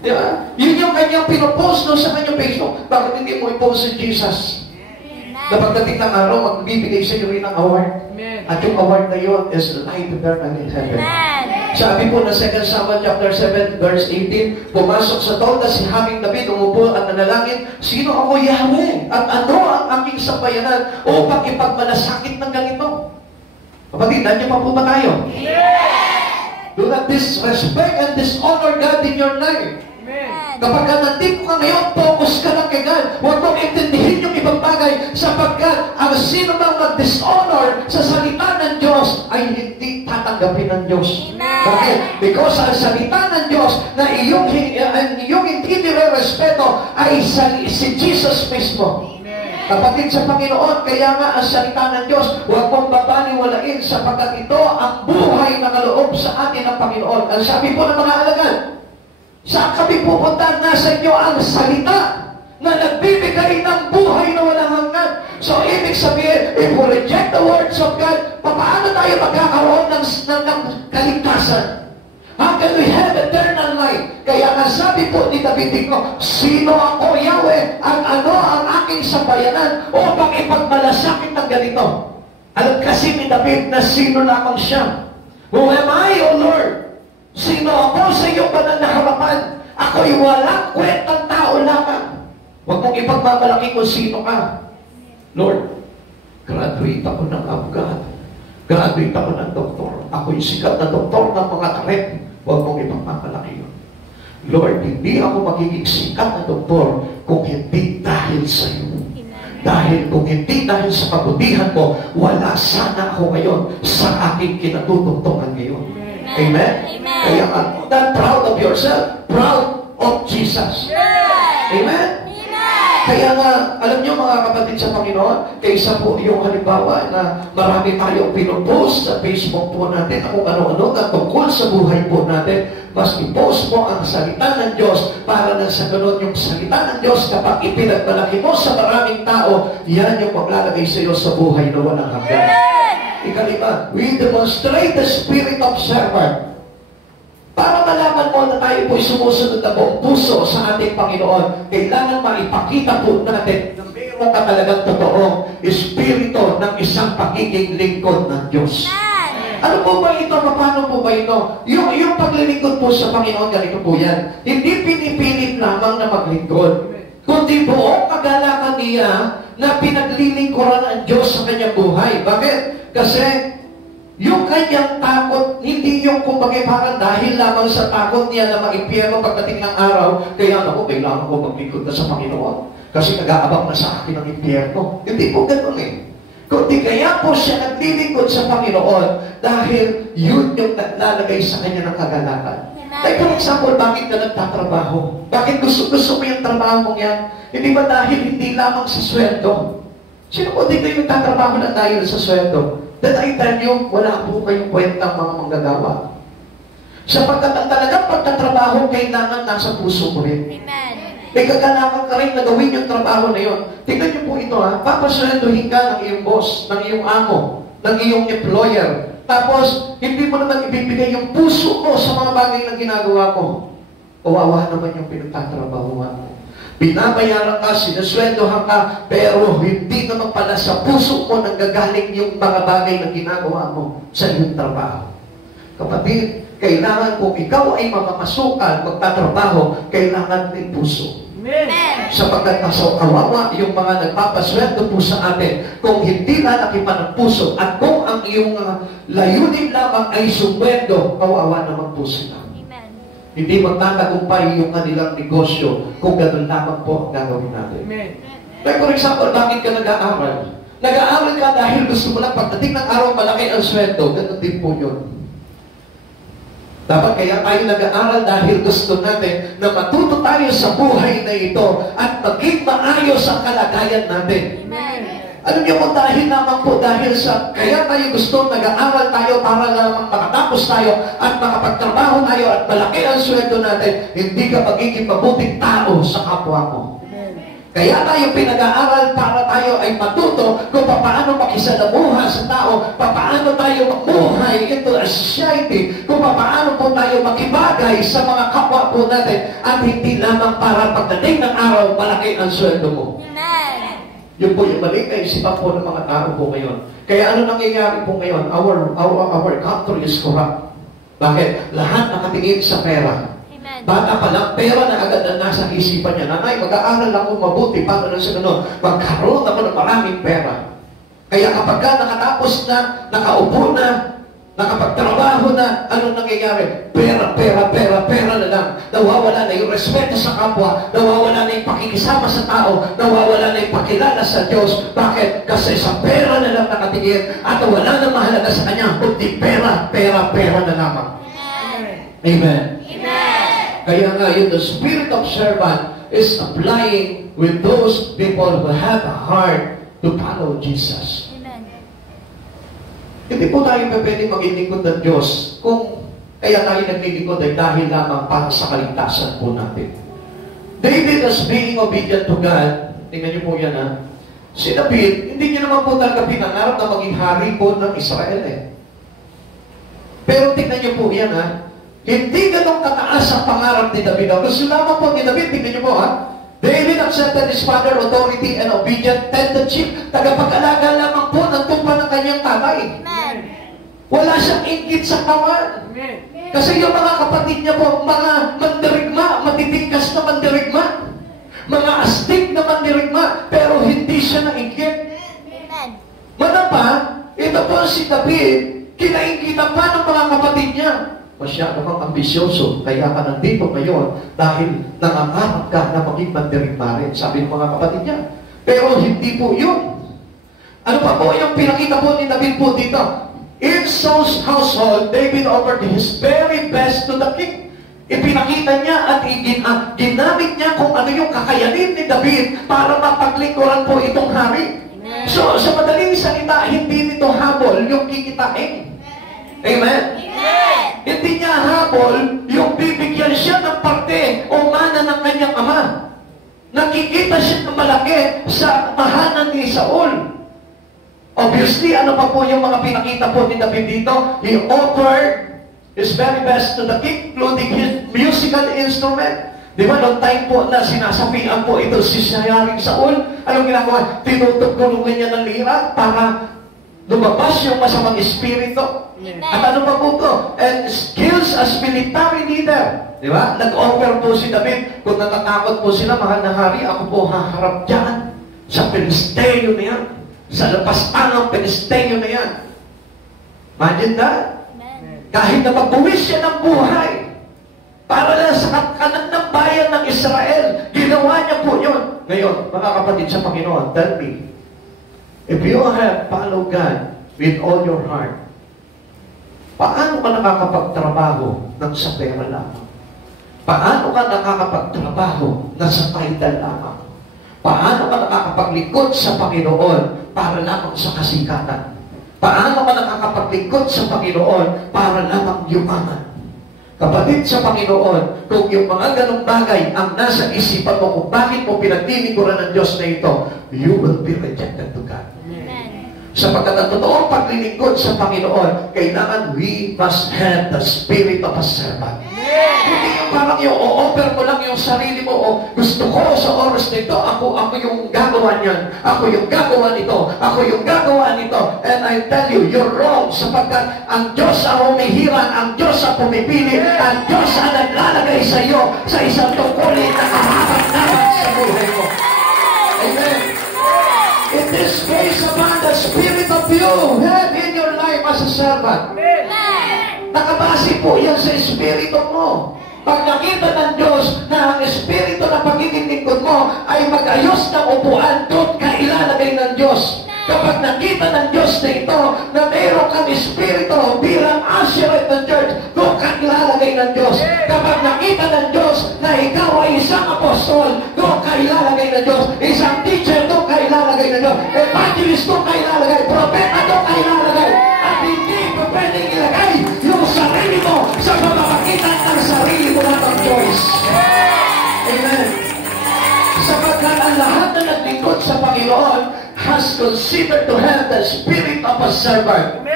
Di ba? Yun yung kanyang pinopost no, sa kanyang Facebook. Bakit hindi mo i-post si Jesus? Na pagdating ng araw, magbibigay sa iyo rin ng award. At yung award na yun is life eternal in heaven. Sabi po na 2 Samuel chapter 7 verse 18, pumasok sa tolda si Haming David, umupo at nanalangin, sino ako Yahweh? At ano ang aking sambayanan upang ipagmalasakit ng ganito? Kapatid, nandiyan pa po ba tayo? Do not disrespect and dishonor God in your life. Kapag nandito ka ngayon, focus ka lang kay God. Huwag mong intindihin yung ibang bagay sapagkat ang sino bang mag-dishonor sa salita ng Diyos ay hindi tatanggapin ng Diyos. Bakit? Because ang salita ng Diyos na iyong hindi nire-respeto ay si Jesus mismo. Kapatid sa Panginoon, kaya nga ang salita ng Diyos, huwag mong babaliwalain sapagkat ito ang buhay na kaloob sa atin ng Panginoon. Ang sabi po ng mga alagad, saan kami pupunta? Nasa inyo ang salita na nagbibigay ng buhay na walang hanggan. So, ibig sabihin, if we reject the words of God, paano tayo magkakaroon ng kaligtasan? How can we have eternal life? Kaya nga sabi po ni David dito, sino ako, Yahweh, ang ano ang aking sambayanan upang ipagmalasakit ng ganito? Alam kasi ni David na sino lamang siya. Who am I, O Lord? Sino ako sa iyong banal na harapan? Ako'y walang kwentang tao lamang. Huwag mong ipagmamalaki kung sino ka. Lord, graduate ako ng abogado. Graduate ako ng doktor. Ako'y sikat na doktor ng mga karet. Huwag mong ipagmamalaki yun. Lord, hindi ako magiging sikat na doktor kung hindi dahil sa iyo. Dahil kung hindi dahil sa kabutihan mo, wala sana ako ngayon sa aking kinatutungtungan ngayon. Amen? Amen. Kaya nga, not proud of yourself, proud of Jesus. Amen? Kaya nga, alam niyo mga kapatid sa Panginoon, kaysa po yung halimbawa na marami tayong pinupost sa Facebook po natin, kung ano-ano na tungkol sa buhay po natin, mas i-post mo ang salita ng Diyos para na sa ganun yung salita ng Diyos kapag ipinagmalaki mo sa maraming tao, yan yung maglalagay sa iyo sa buhay na walang hanggan. Ikalima, we demonstrate the spirit of servant. Para malaman mo na tayo po'y sumusunod na buong puso sa ating Panginoon, kailangan maipakita po natin na mayroon ka talagang totoong espiritu ng isang pagiging lingkod ng Diyos. Ano po ba ito? Paano po ba ito? Yung paglilingkod po sa Panginoon, ganito po yan. Hindi pinipilit lamang na maglingkod, kundi buong kagalakan niya na pinaglilingkuran ang Diyos sa kanyang buhay. Bakit? Kasi yung kanyang takot, hindi yung kumbaga parang dahil lamang sa takot niya na maimpyerno pagdating ng araw, kaya ako, kailangan ko maglingkod na sa Panginoon. Kasi nag-aabang na sa akin ang impyerno. Hindi po ganun eh. Kundi kaya po siya naglilingkod sa Panginoon dahil yun yung naglalagay sa kanya ng kagalakan. Like for example, bakit ka nagtatrabaho? Bakit gusto mo yung trabaho mong yan? Hindi ba dahil hindi lamang sa sweldo? Sino po din kayo nagtatrabaho na dahil sa sweldo? That I tell you, wala po kayong kwentang mga manggagawa. Sapagkat ang talagang pagtatrabaho, kailangan nasa puso mo rin. Amen. May kagalakan ka rin na gawin yung trabaho na yun. Tingnan niyo po ito ha, papaswendohin ka ng iyong boss, ng iyong amo, ng iyong employer. Tapos, hindi mo naman ibibigay yung puso mo sa mga bagay na ginagawa mo. Kawawa naman yung pinagtatrabahuan mo. Binabayaran ka, sinaswendohan ka, pero hindi naman pala sa puso mo nanggagaling yung mga bagay na ginagawa mo sa iyong trabaho. Kapatid, kailangan kung ikaw ay mamamasukan, magtatrabaho, kailangan din puso. Amen. Sapagkat kawawa yung mga nagpapasweldo po sa atin, kung hindi lalaki pa ng puso, at kung ang iyong layunin lamang ay sumweldo, kawawa naman po sila. Hindi magtatagumpay yung kanilang negosyo kung gano'n lamang po ang gagawin natin. Like for example, bakit ka nag-aaral? Nag-aaral ka dahil gusto mo lang pagdating ng araw malaki ang sweldo. Gano'n din po yun. Dapat kaya tayo nag-aaral dahil gusto natin na matuto tayo sa buhay na ito at maging maayos ang kalagayan natin. Alam niyo kung dahil lamang po, dahil sa kaya tayo gusto, nag-aaral tayo para lamang makatapos tayo at makapagtrabaho tayo at malaki ang sweldo natin, hindi ka magiging mabuting tao sa kapwa mo. Kaya tayo pinag-aaral para tayo ay matuto kung paano makisalamuha sa tao, paano tayo mamuhay into a society, kung paano po tayo makibagay sa mga kapwa po natin at hindi lamang para pagdating ng araw, malaki ang sweldo mo. Yun po yung mali na isipan po ng mga tao po ngayon. Kaya ano nangyayari po ngayon? Our country is corrupt. Bakit? Lahat nakatingin sa pera. Amen. Bata pa lang, pera na agad na nasa isipan niya. Nanay, mag-aaral ako mabuti. Paano na sa ganun? Magkaroon ako ng maraming pera. Kaya kapag ka nakatapos na, nakaupo na, nakapagtrabaho na, anong nangyayari? Pera, pera, pera, pera na lang. Nawawala na yung respeto sa kapwa, nawawala na yung pakikisama sa tao, nawawala na yung pakilala sa Diyos. Bakit? Kasi sa pera na lang nakatingin at wala na mahalaga sa kanya, kundi pera, pera, pera na lamang. Amen. Amen. Kaya nga yun, the spirit of servant is applying with those people who have a heart to follow Jesus. Hindi po tayo pwede maglilingkod ng Diyos kung kaya tayo naglilingkod ay dahil lamang para sa kaligtasan po natin. David as being obedient to God, tingnan niyo po yan ha, si David, hindi niya naman po talaga pinangarap na maging hari po ng Israel eh. Pero tingnan niyo po yan ha, Hindi ganun kataas ang pangarap ni David. Gusto lamang po ni David, tingnan niyo po ha. David accepted his father authority and obedient, tended sheep. Tagapag-alaga lamang po ng tumpa ng kanyang tatay. Amen. Wala siyang inggit sa kawan. Kasi yung mga kapatid niya po, mga mandirigma, matitikas na mandirigma, mga astig na mandirigma, pero hindi siya nainggit. Amen. Manapa, ito po si David, kinainggitan pa ng mga kapatid niya. Masyado kang ambisyoso, kaya ka nandito ngayon dahil nangangarap ka na maging mandirigma rin, sabi ng mga kapatid niya. Pero hindi po yun. Ano pa po yung pinakita po ni David po dito? In Saul's household, David offered his very best to the king. Ipinakita niya at ginamit niya kung ano yung kakayanin ni David para mapaglingkuran po itong hari. So, sa madaling salita, hindi nito habol yung kikitain. Amen? Amen. Hindi niya habol yung bibigyan siya ng parte o mana ng kanyang ama. Nakikita siya ng malaki sa tahanan ni Saul. Obviously, ano pa po yung mga pinakita po ni David dito? He offered his very best to the king, including his musical instrument. Di ba, noong time po na sinasapian po ito si Haring Saul, anong ginagawa? Tinutugtulungan niya ng lira para lumabas yung masamang espiritu. At ano pa po ito? And skills as military leader. Di ba? Nag-offer po si David, kung natatakot po sila, mahal na hari, ako po haharap dyan sa Pilisteo na yan. Sa lapastan ng Pilisteo na yan. Imagine that? Amen. Kahit na magbuwis siya ng buhay, para lang sa kanan ng bayan ng Israel, ginawa niya po yun. Ngayon, mga kapatid sa Panginoon, tell me, if you have followed God with all your heart, paano ka nakakapagtrabaho ng sa pera lamang? Paano ka nakakapagtrabaho ng sa title lamang? Paano ka nakakapaglingkod sa Panginoon para lamang sa kasikatan? Paano ka nakakapaglingkod sa Panginoon para lamang yumaman? Kapatid sa Panginoon, kung yung mga ganong bagay ang nasa isipan mo kung bakit mo pinaglilingkuran ng Diyos na ito, you will be rejected to God. Amen. Sapagkat ang totoong paglilingkod sa Panginoon, kailangan we must have the spirit of a servant. Hindi yung parang yung o-offer mo lang yung sarili mo, o gusto ko sa oras nito, ako yung gagawa niyan, ako yung gagawa nito, ako yung gagawa nito. And I tell you, you're wrong, sapagkat ang Diyos ang humihiran, ang Diyos ang pumipili, ang Diyos ang naglalagay sa iyo sa isang tungkulin na kahapat-dapat sa buhay mo. Amen. It is based upon the spirit of you have in your life as a servant. Nakabase po yan sa espiritu mo. Pag nakita ng Diyos na ang espiritu na pagiging lingkod mo ay mag-ayos ng upuan, doon ka ilalagay ng Diyos. Kapag nakita ng Diyos na ito na mayroon kang espiritu bilang usherate ng church, doon ka ilalagay ng Diyos. Kapag nakita ng Diyos na ikaw ay isang apostol, doon ka ilalagay ng Diyos. Isang teacher, doon ka ilalagay ng Diyos. Evangelist, doon ka ilalagay. Propeta, doon ka ilalagay. At hindi pa pwedeng ilagay yung sarili mo sa pamamagitan ng sarili mo ng choice. Amen. Sapagkat ang lahat na naglingkod sa Panginoon has considered to have the spirit of a servant.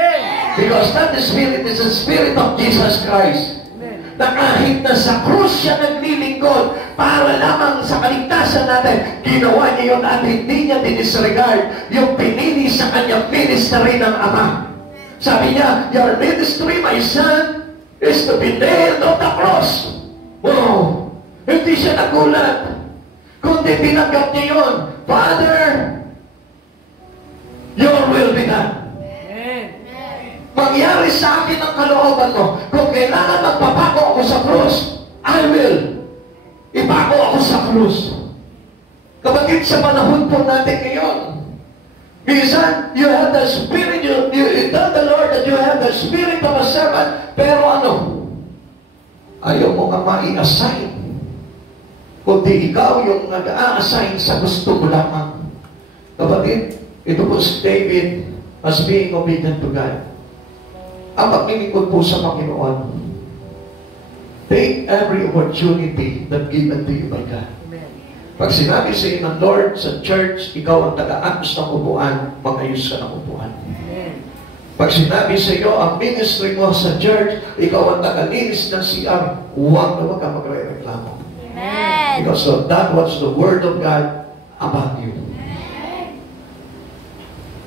Because that spirit is the spirit of Jesus Christ. Na kahit na sa krus siya naglilingkod para lamang sa kaligtasan natin, ginawa niya yun at hindi niya dinisregard yung pinili sa kanyang ministry ng Ama. Sabi niya, your ministry, my son, is to be nailed on the cross. Wow! Hindi siya nagulat. Kundi tinanggap niya yun. Father, your will be done. Mangyari sa akin ang kalooban mo. Kung kailangan magpapago ako sa krus, I will. Ipago ako sa krus. Kapatid, sa panahon po natin ngayon, minsan, you have the spirit, you tell the Lord that you have the spirit of a servant, pero ano? Ayaw mo nga mai-assign. Kundi ikaw yung nag-a-assign sa gusto mo lamang. Kapatid, ito po si David as being obedient to God. Ang paglilingkod po sa Panginoon, take every opportunity that given to you by God. Pag sinabi sa iyo ng Lord, sa church, ikaw ang taga-agos ng upuan, mag-ayos ka ng upuan. Pag sinabi sa iyo, ang ministry mo sa church, ikaw ang tagalinis ng CR, huwag na wag ka magre-reklamo. Amen. Because so that was the word of God about you.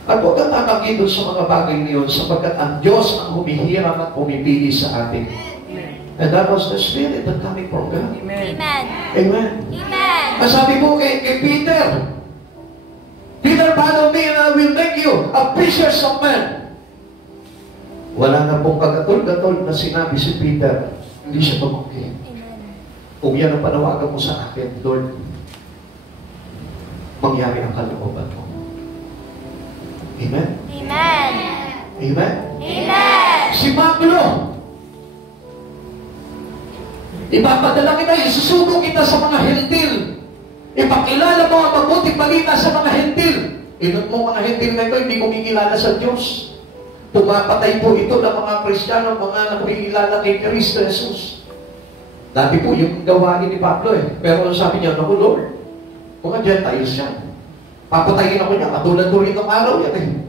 At huwag kang tatanggi doon sa mga bagay niyon sapagkat ang Diyos ang humihirap at pumipili sa atin. And that was the Spirit that coming from God. Amen. Amen. Amen. Ang sabi mo kay Peter, Peter, follow me and I will make you a fishers of men. Wala na pong kagatol-gatol na sinabi si Peter, hindi siya tumanggi. Kung yan ang panawagan mo sa akin, Lord, mangyari ang kalooban mo. Amen? Amen. Amen? Amen. Si Pablo, ipapadala kita, isusugo kita sa mga hentil. Ipakilala mo ang mabuting balita sa mga hentil. Inot mo mga hentil na ito, hindi kumikilala sa Diyos. Pumapatay po ito ng mga Kristiyano, mga nakikilala kay Kristo Jesus. Dati po yung gawain ni Pablo Pero sabi niya, naku Lord, mga Gentiles yan. Papatayin ako niya, katulad ko rin ng araw yan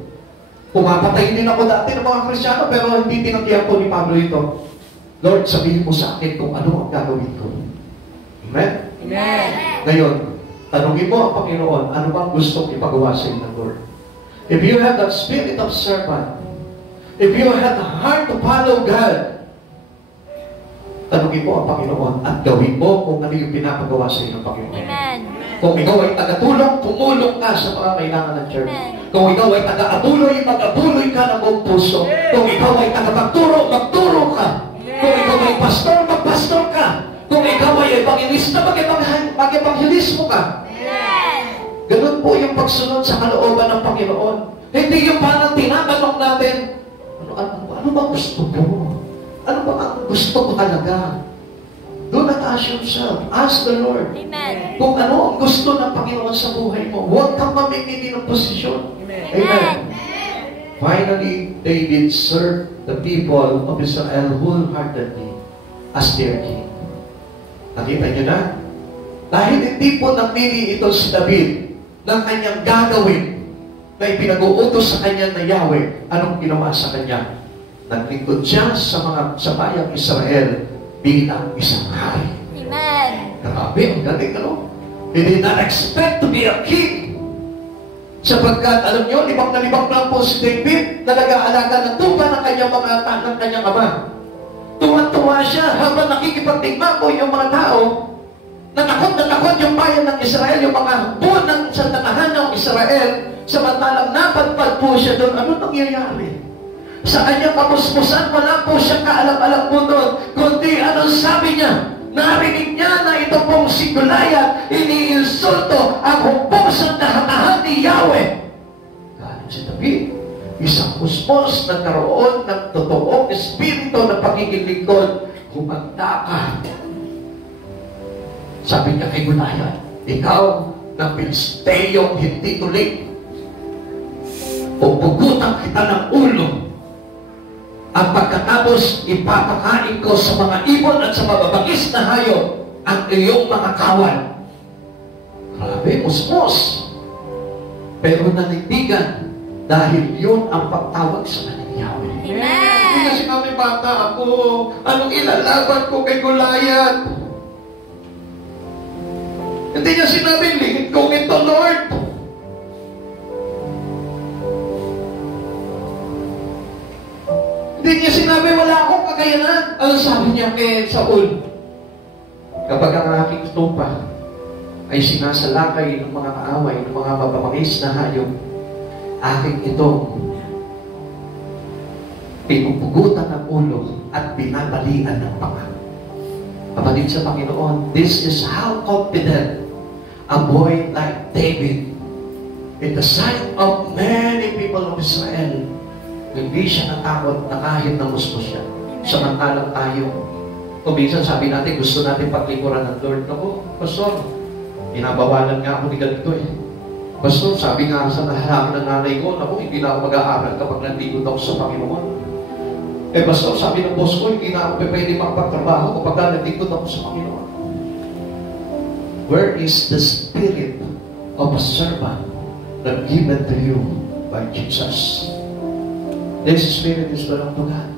Pumapatay din ako dati ng mga Kristiyano, pero hindi tinanggihan po ni Pablo ito. Lord, sabihin mo sa akin kung ano ang gagawin ko. Amen? Amen. Ngayon, tanungin mo ang Panginoon, ano bang gusto ipagawa sa iyo ng Lord? If you have that spirit of servant, if you have the heart to follow God, tanungin mo ang Panginoon at gawin mo kung ano yung pinapagawa sa iyo ng Panginoon. Amen. Kung ikaw ay tagatulong, tumulong ka sa mga kailangan ng church. Amen. Kung ikaw ay taga-atuloy, mag-atuloy ka ng buong puso. Kung ikaw ay taga-magturo, magturo ka. Kung ikaw ay pastor, magpastor ka. Kung ikaw ay evangelista, mag-evangelismo ka. Amen. Ganun po yung pagsunod sa kalooban ng Panginoon. Hindi yung parang tinatanong natin, ano ba gusto mo? Ano ba ang gusto mo talaga? Do not ask yourself. Ask the Lord. Amen. Kung ano ang gusto ng Panginoon sa buhay mo. Huwag kang mamimili ng posisyon. Amen. Finally, David served the people of Israel wholeheartedly as their king. Nakita niyo na? Dahil hindi po namili ito si David ng kanyang gagawin na ipinag-uutos sa kanya na Yahweh, anong ginawa sa kanya? Naglingkod siya sa bayang Israel bilang isang hari. Amen. Grabe, ang galing, ano? He did not expect to be a king. Sapagkat, alam nyo, libang na po si David na nag-aalaga ng tupa ng kanyang mga ng kanyang ama. Tuwan-tuwa siya habang nakikipagtigma po yung mga tao na takot yung bayan ng Israel, yung mga buwan ng santanahan ng Israel, samantalang napadpad po siya doon. Ano nangyayari? Sa kanyang kamusmusan, wala po siyang kaalam-alam po doon, kundi anong sabi niya? Narinig niya na ito pong si Goliath, iniinsulto ang humpos na hatahan ni Yahweh. Galing si David, isang musmos nagkaroon ng totoong espiritu ng pagkikilingkod, humanda ka. Sabi niya kay Goliath, ikaw na Pilisteyong hindi tulig, pupugutan kita ng ulo. At pagkatapos, ipapakain ko sa mga ibon at sa mababangis na hayop ang iyong mga kawal. Grabe, musmos. Pero nanindigan dahil yun ang pagtawag sa kanyang Yahweh. Amen. Hindi kasi kami bata ako. Anong ilalaban ko kay Goliath? Hindi niya sinabi, lingid kong ito, Lord. Hindi niya sinabi, wala akong kakayanan. Ano sabi niya kay Saul? Kapag ang aking tupa ay sinasalakay ng mga kaaway, ng mga mababangis na hayop, aking itong pinupugutan ng ulo at binabalian ng panga. Kapatid sa Panginoon, this is how confident a boy like David, in the sight of many people of Israel, hindi siya natakot na kahit namusmos siya. Samantalang tayo, kung minsan sabi natin, gusto natin paglikuran ng Lord. Naku, Pastor, pinabawalan nga ako ni ganito Pastor, sabi nga sa nahalangin ng nanay ko, naku, hindi na ako mag-aaral kapag nandikot ako sa Panginoon. Pastor, sabi ng boss ko, hindi na ako pwede makapagtrabaho kapag nandikot ako sa Panginoon. Where is the spirit of a servant that given to you by Jesus? This Spirit is belong to God.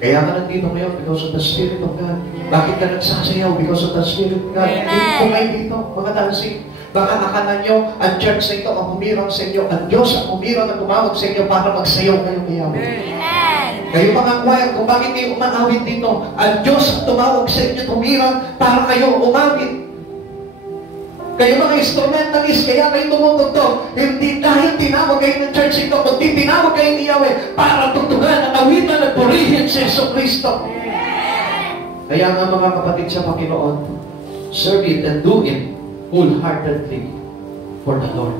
Kaya ka nandito ngayon because of the Spirit of God. Bakit ka nagsasayaw? Because of the Spirit of God. Amen. Kung kayo dito, mga dancing, baka akala nyo, ang church na ito ang humirang sa inyo, ang Diyos ang humirang na tumawag sa inyo para magsayaw kayo kay Yahweh. Amen. Kayo mga choir, kung bakit kayo umawit dito, ang Diyos ang tumawag sa inyo humirang para kayo umawit. Kayo mga instrumentalist, kaya kayo tumutugtog, hindi dahil tinawag kayo ng church ito, kundi tinawag kayo ni Yahweh para tugtugan at awitan at purihin si Yesu Cristo. Kaya nga mga kapatid sa Panginoon, serve it and do it wholeheartedly for the Lord.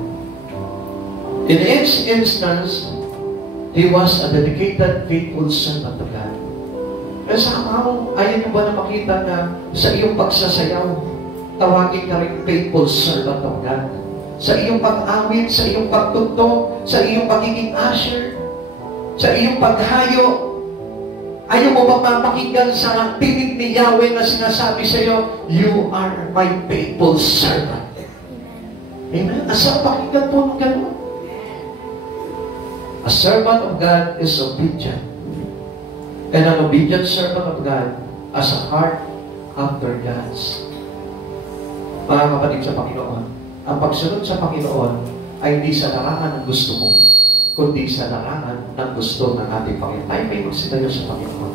In each instance, he was a dedicated, faithful servant of God. Kaya sa kamaw, ayaw mo ba na makita na sa iyong pagsasayaw, tawagin ka rin faithful servant of God. Sa iyong pag-awit, sa iyong pagtugtog, sa iyong pagiging usher, sa iyong paghayo, ayaw mo ba mapakinggan sa tinig ni Yahweh na sinasabi sa iyo, you are my faithful servant. Amen? Asa pakinggan po ng gano'n? A servant of God is obedient. And an obedient servant of God has a heart after God's. Mga kapatid sa Panginoon, ang pagsunod sa Panginoon ay hindi sa larangan ng gusto mo, kundi sa larangan ng gusto ng ating Panginoon. Tayo may magsitayo sa Panginoon.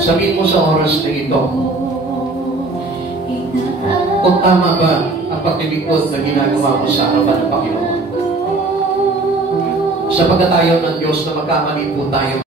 Sabihin mo sa oras na ito, kung tama ba ang paglilingkod na ginagawa mo sa harapan ng Panginoon. Sa pagkatayo ng Diyos na magkamali po tayo.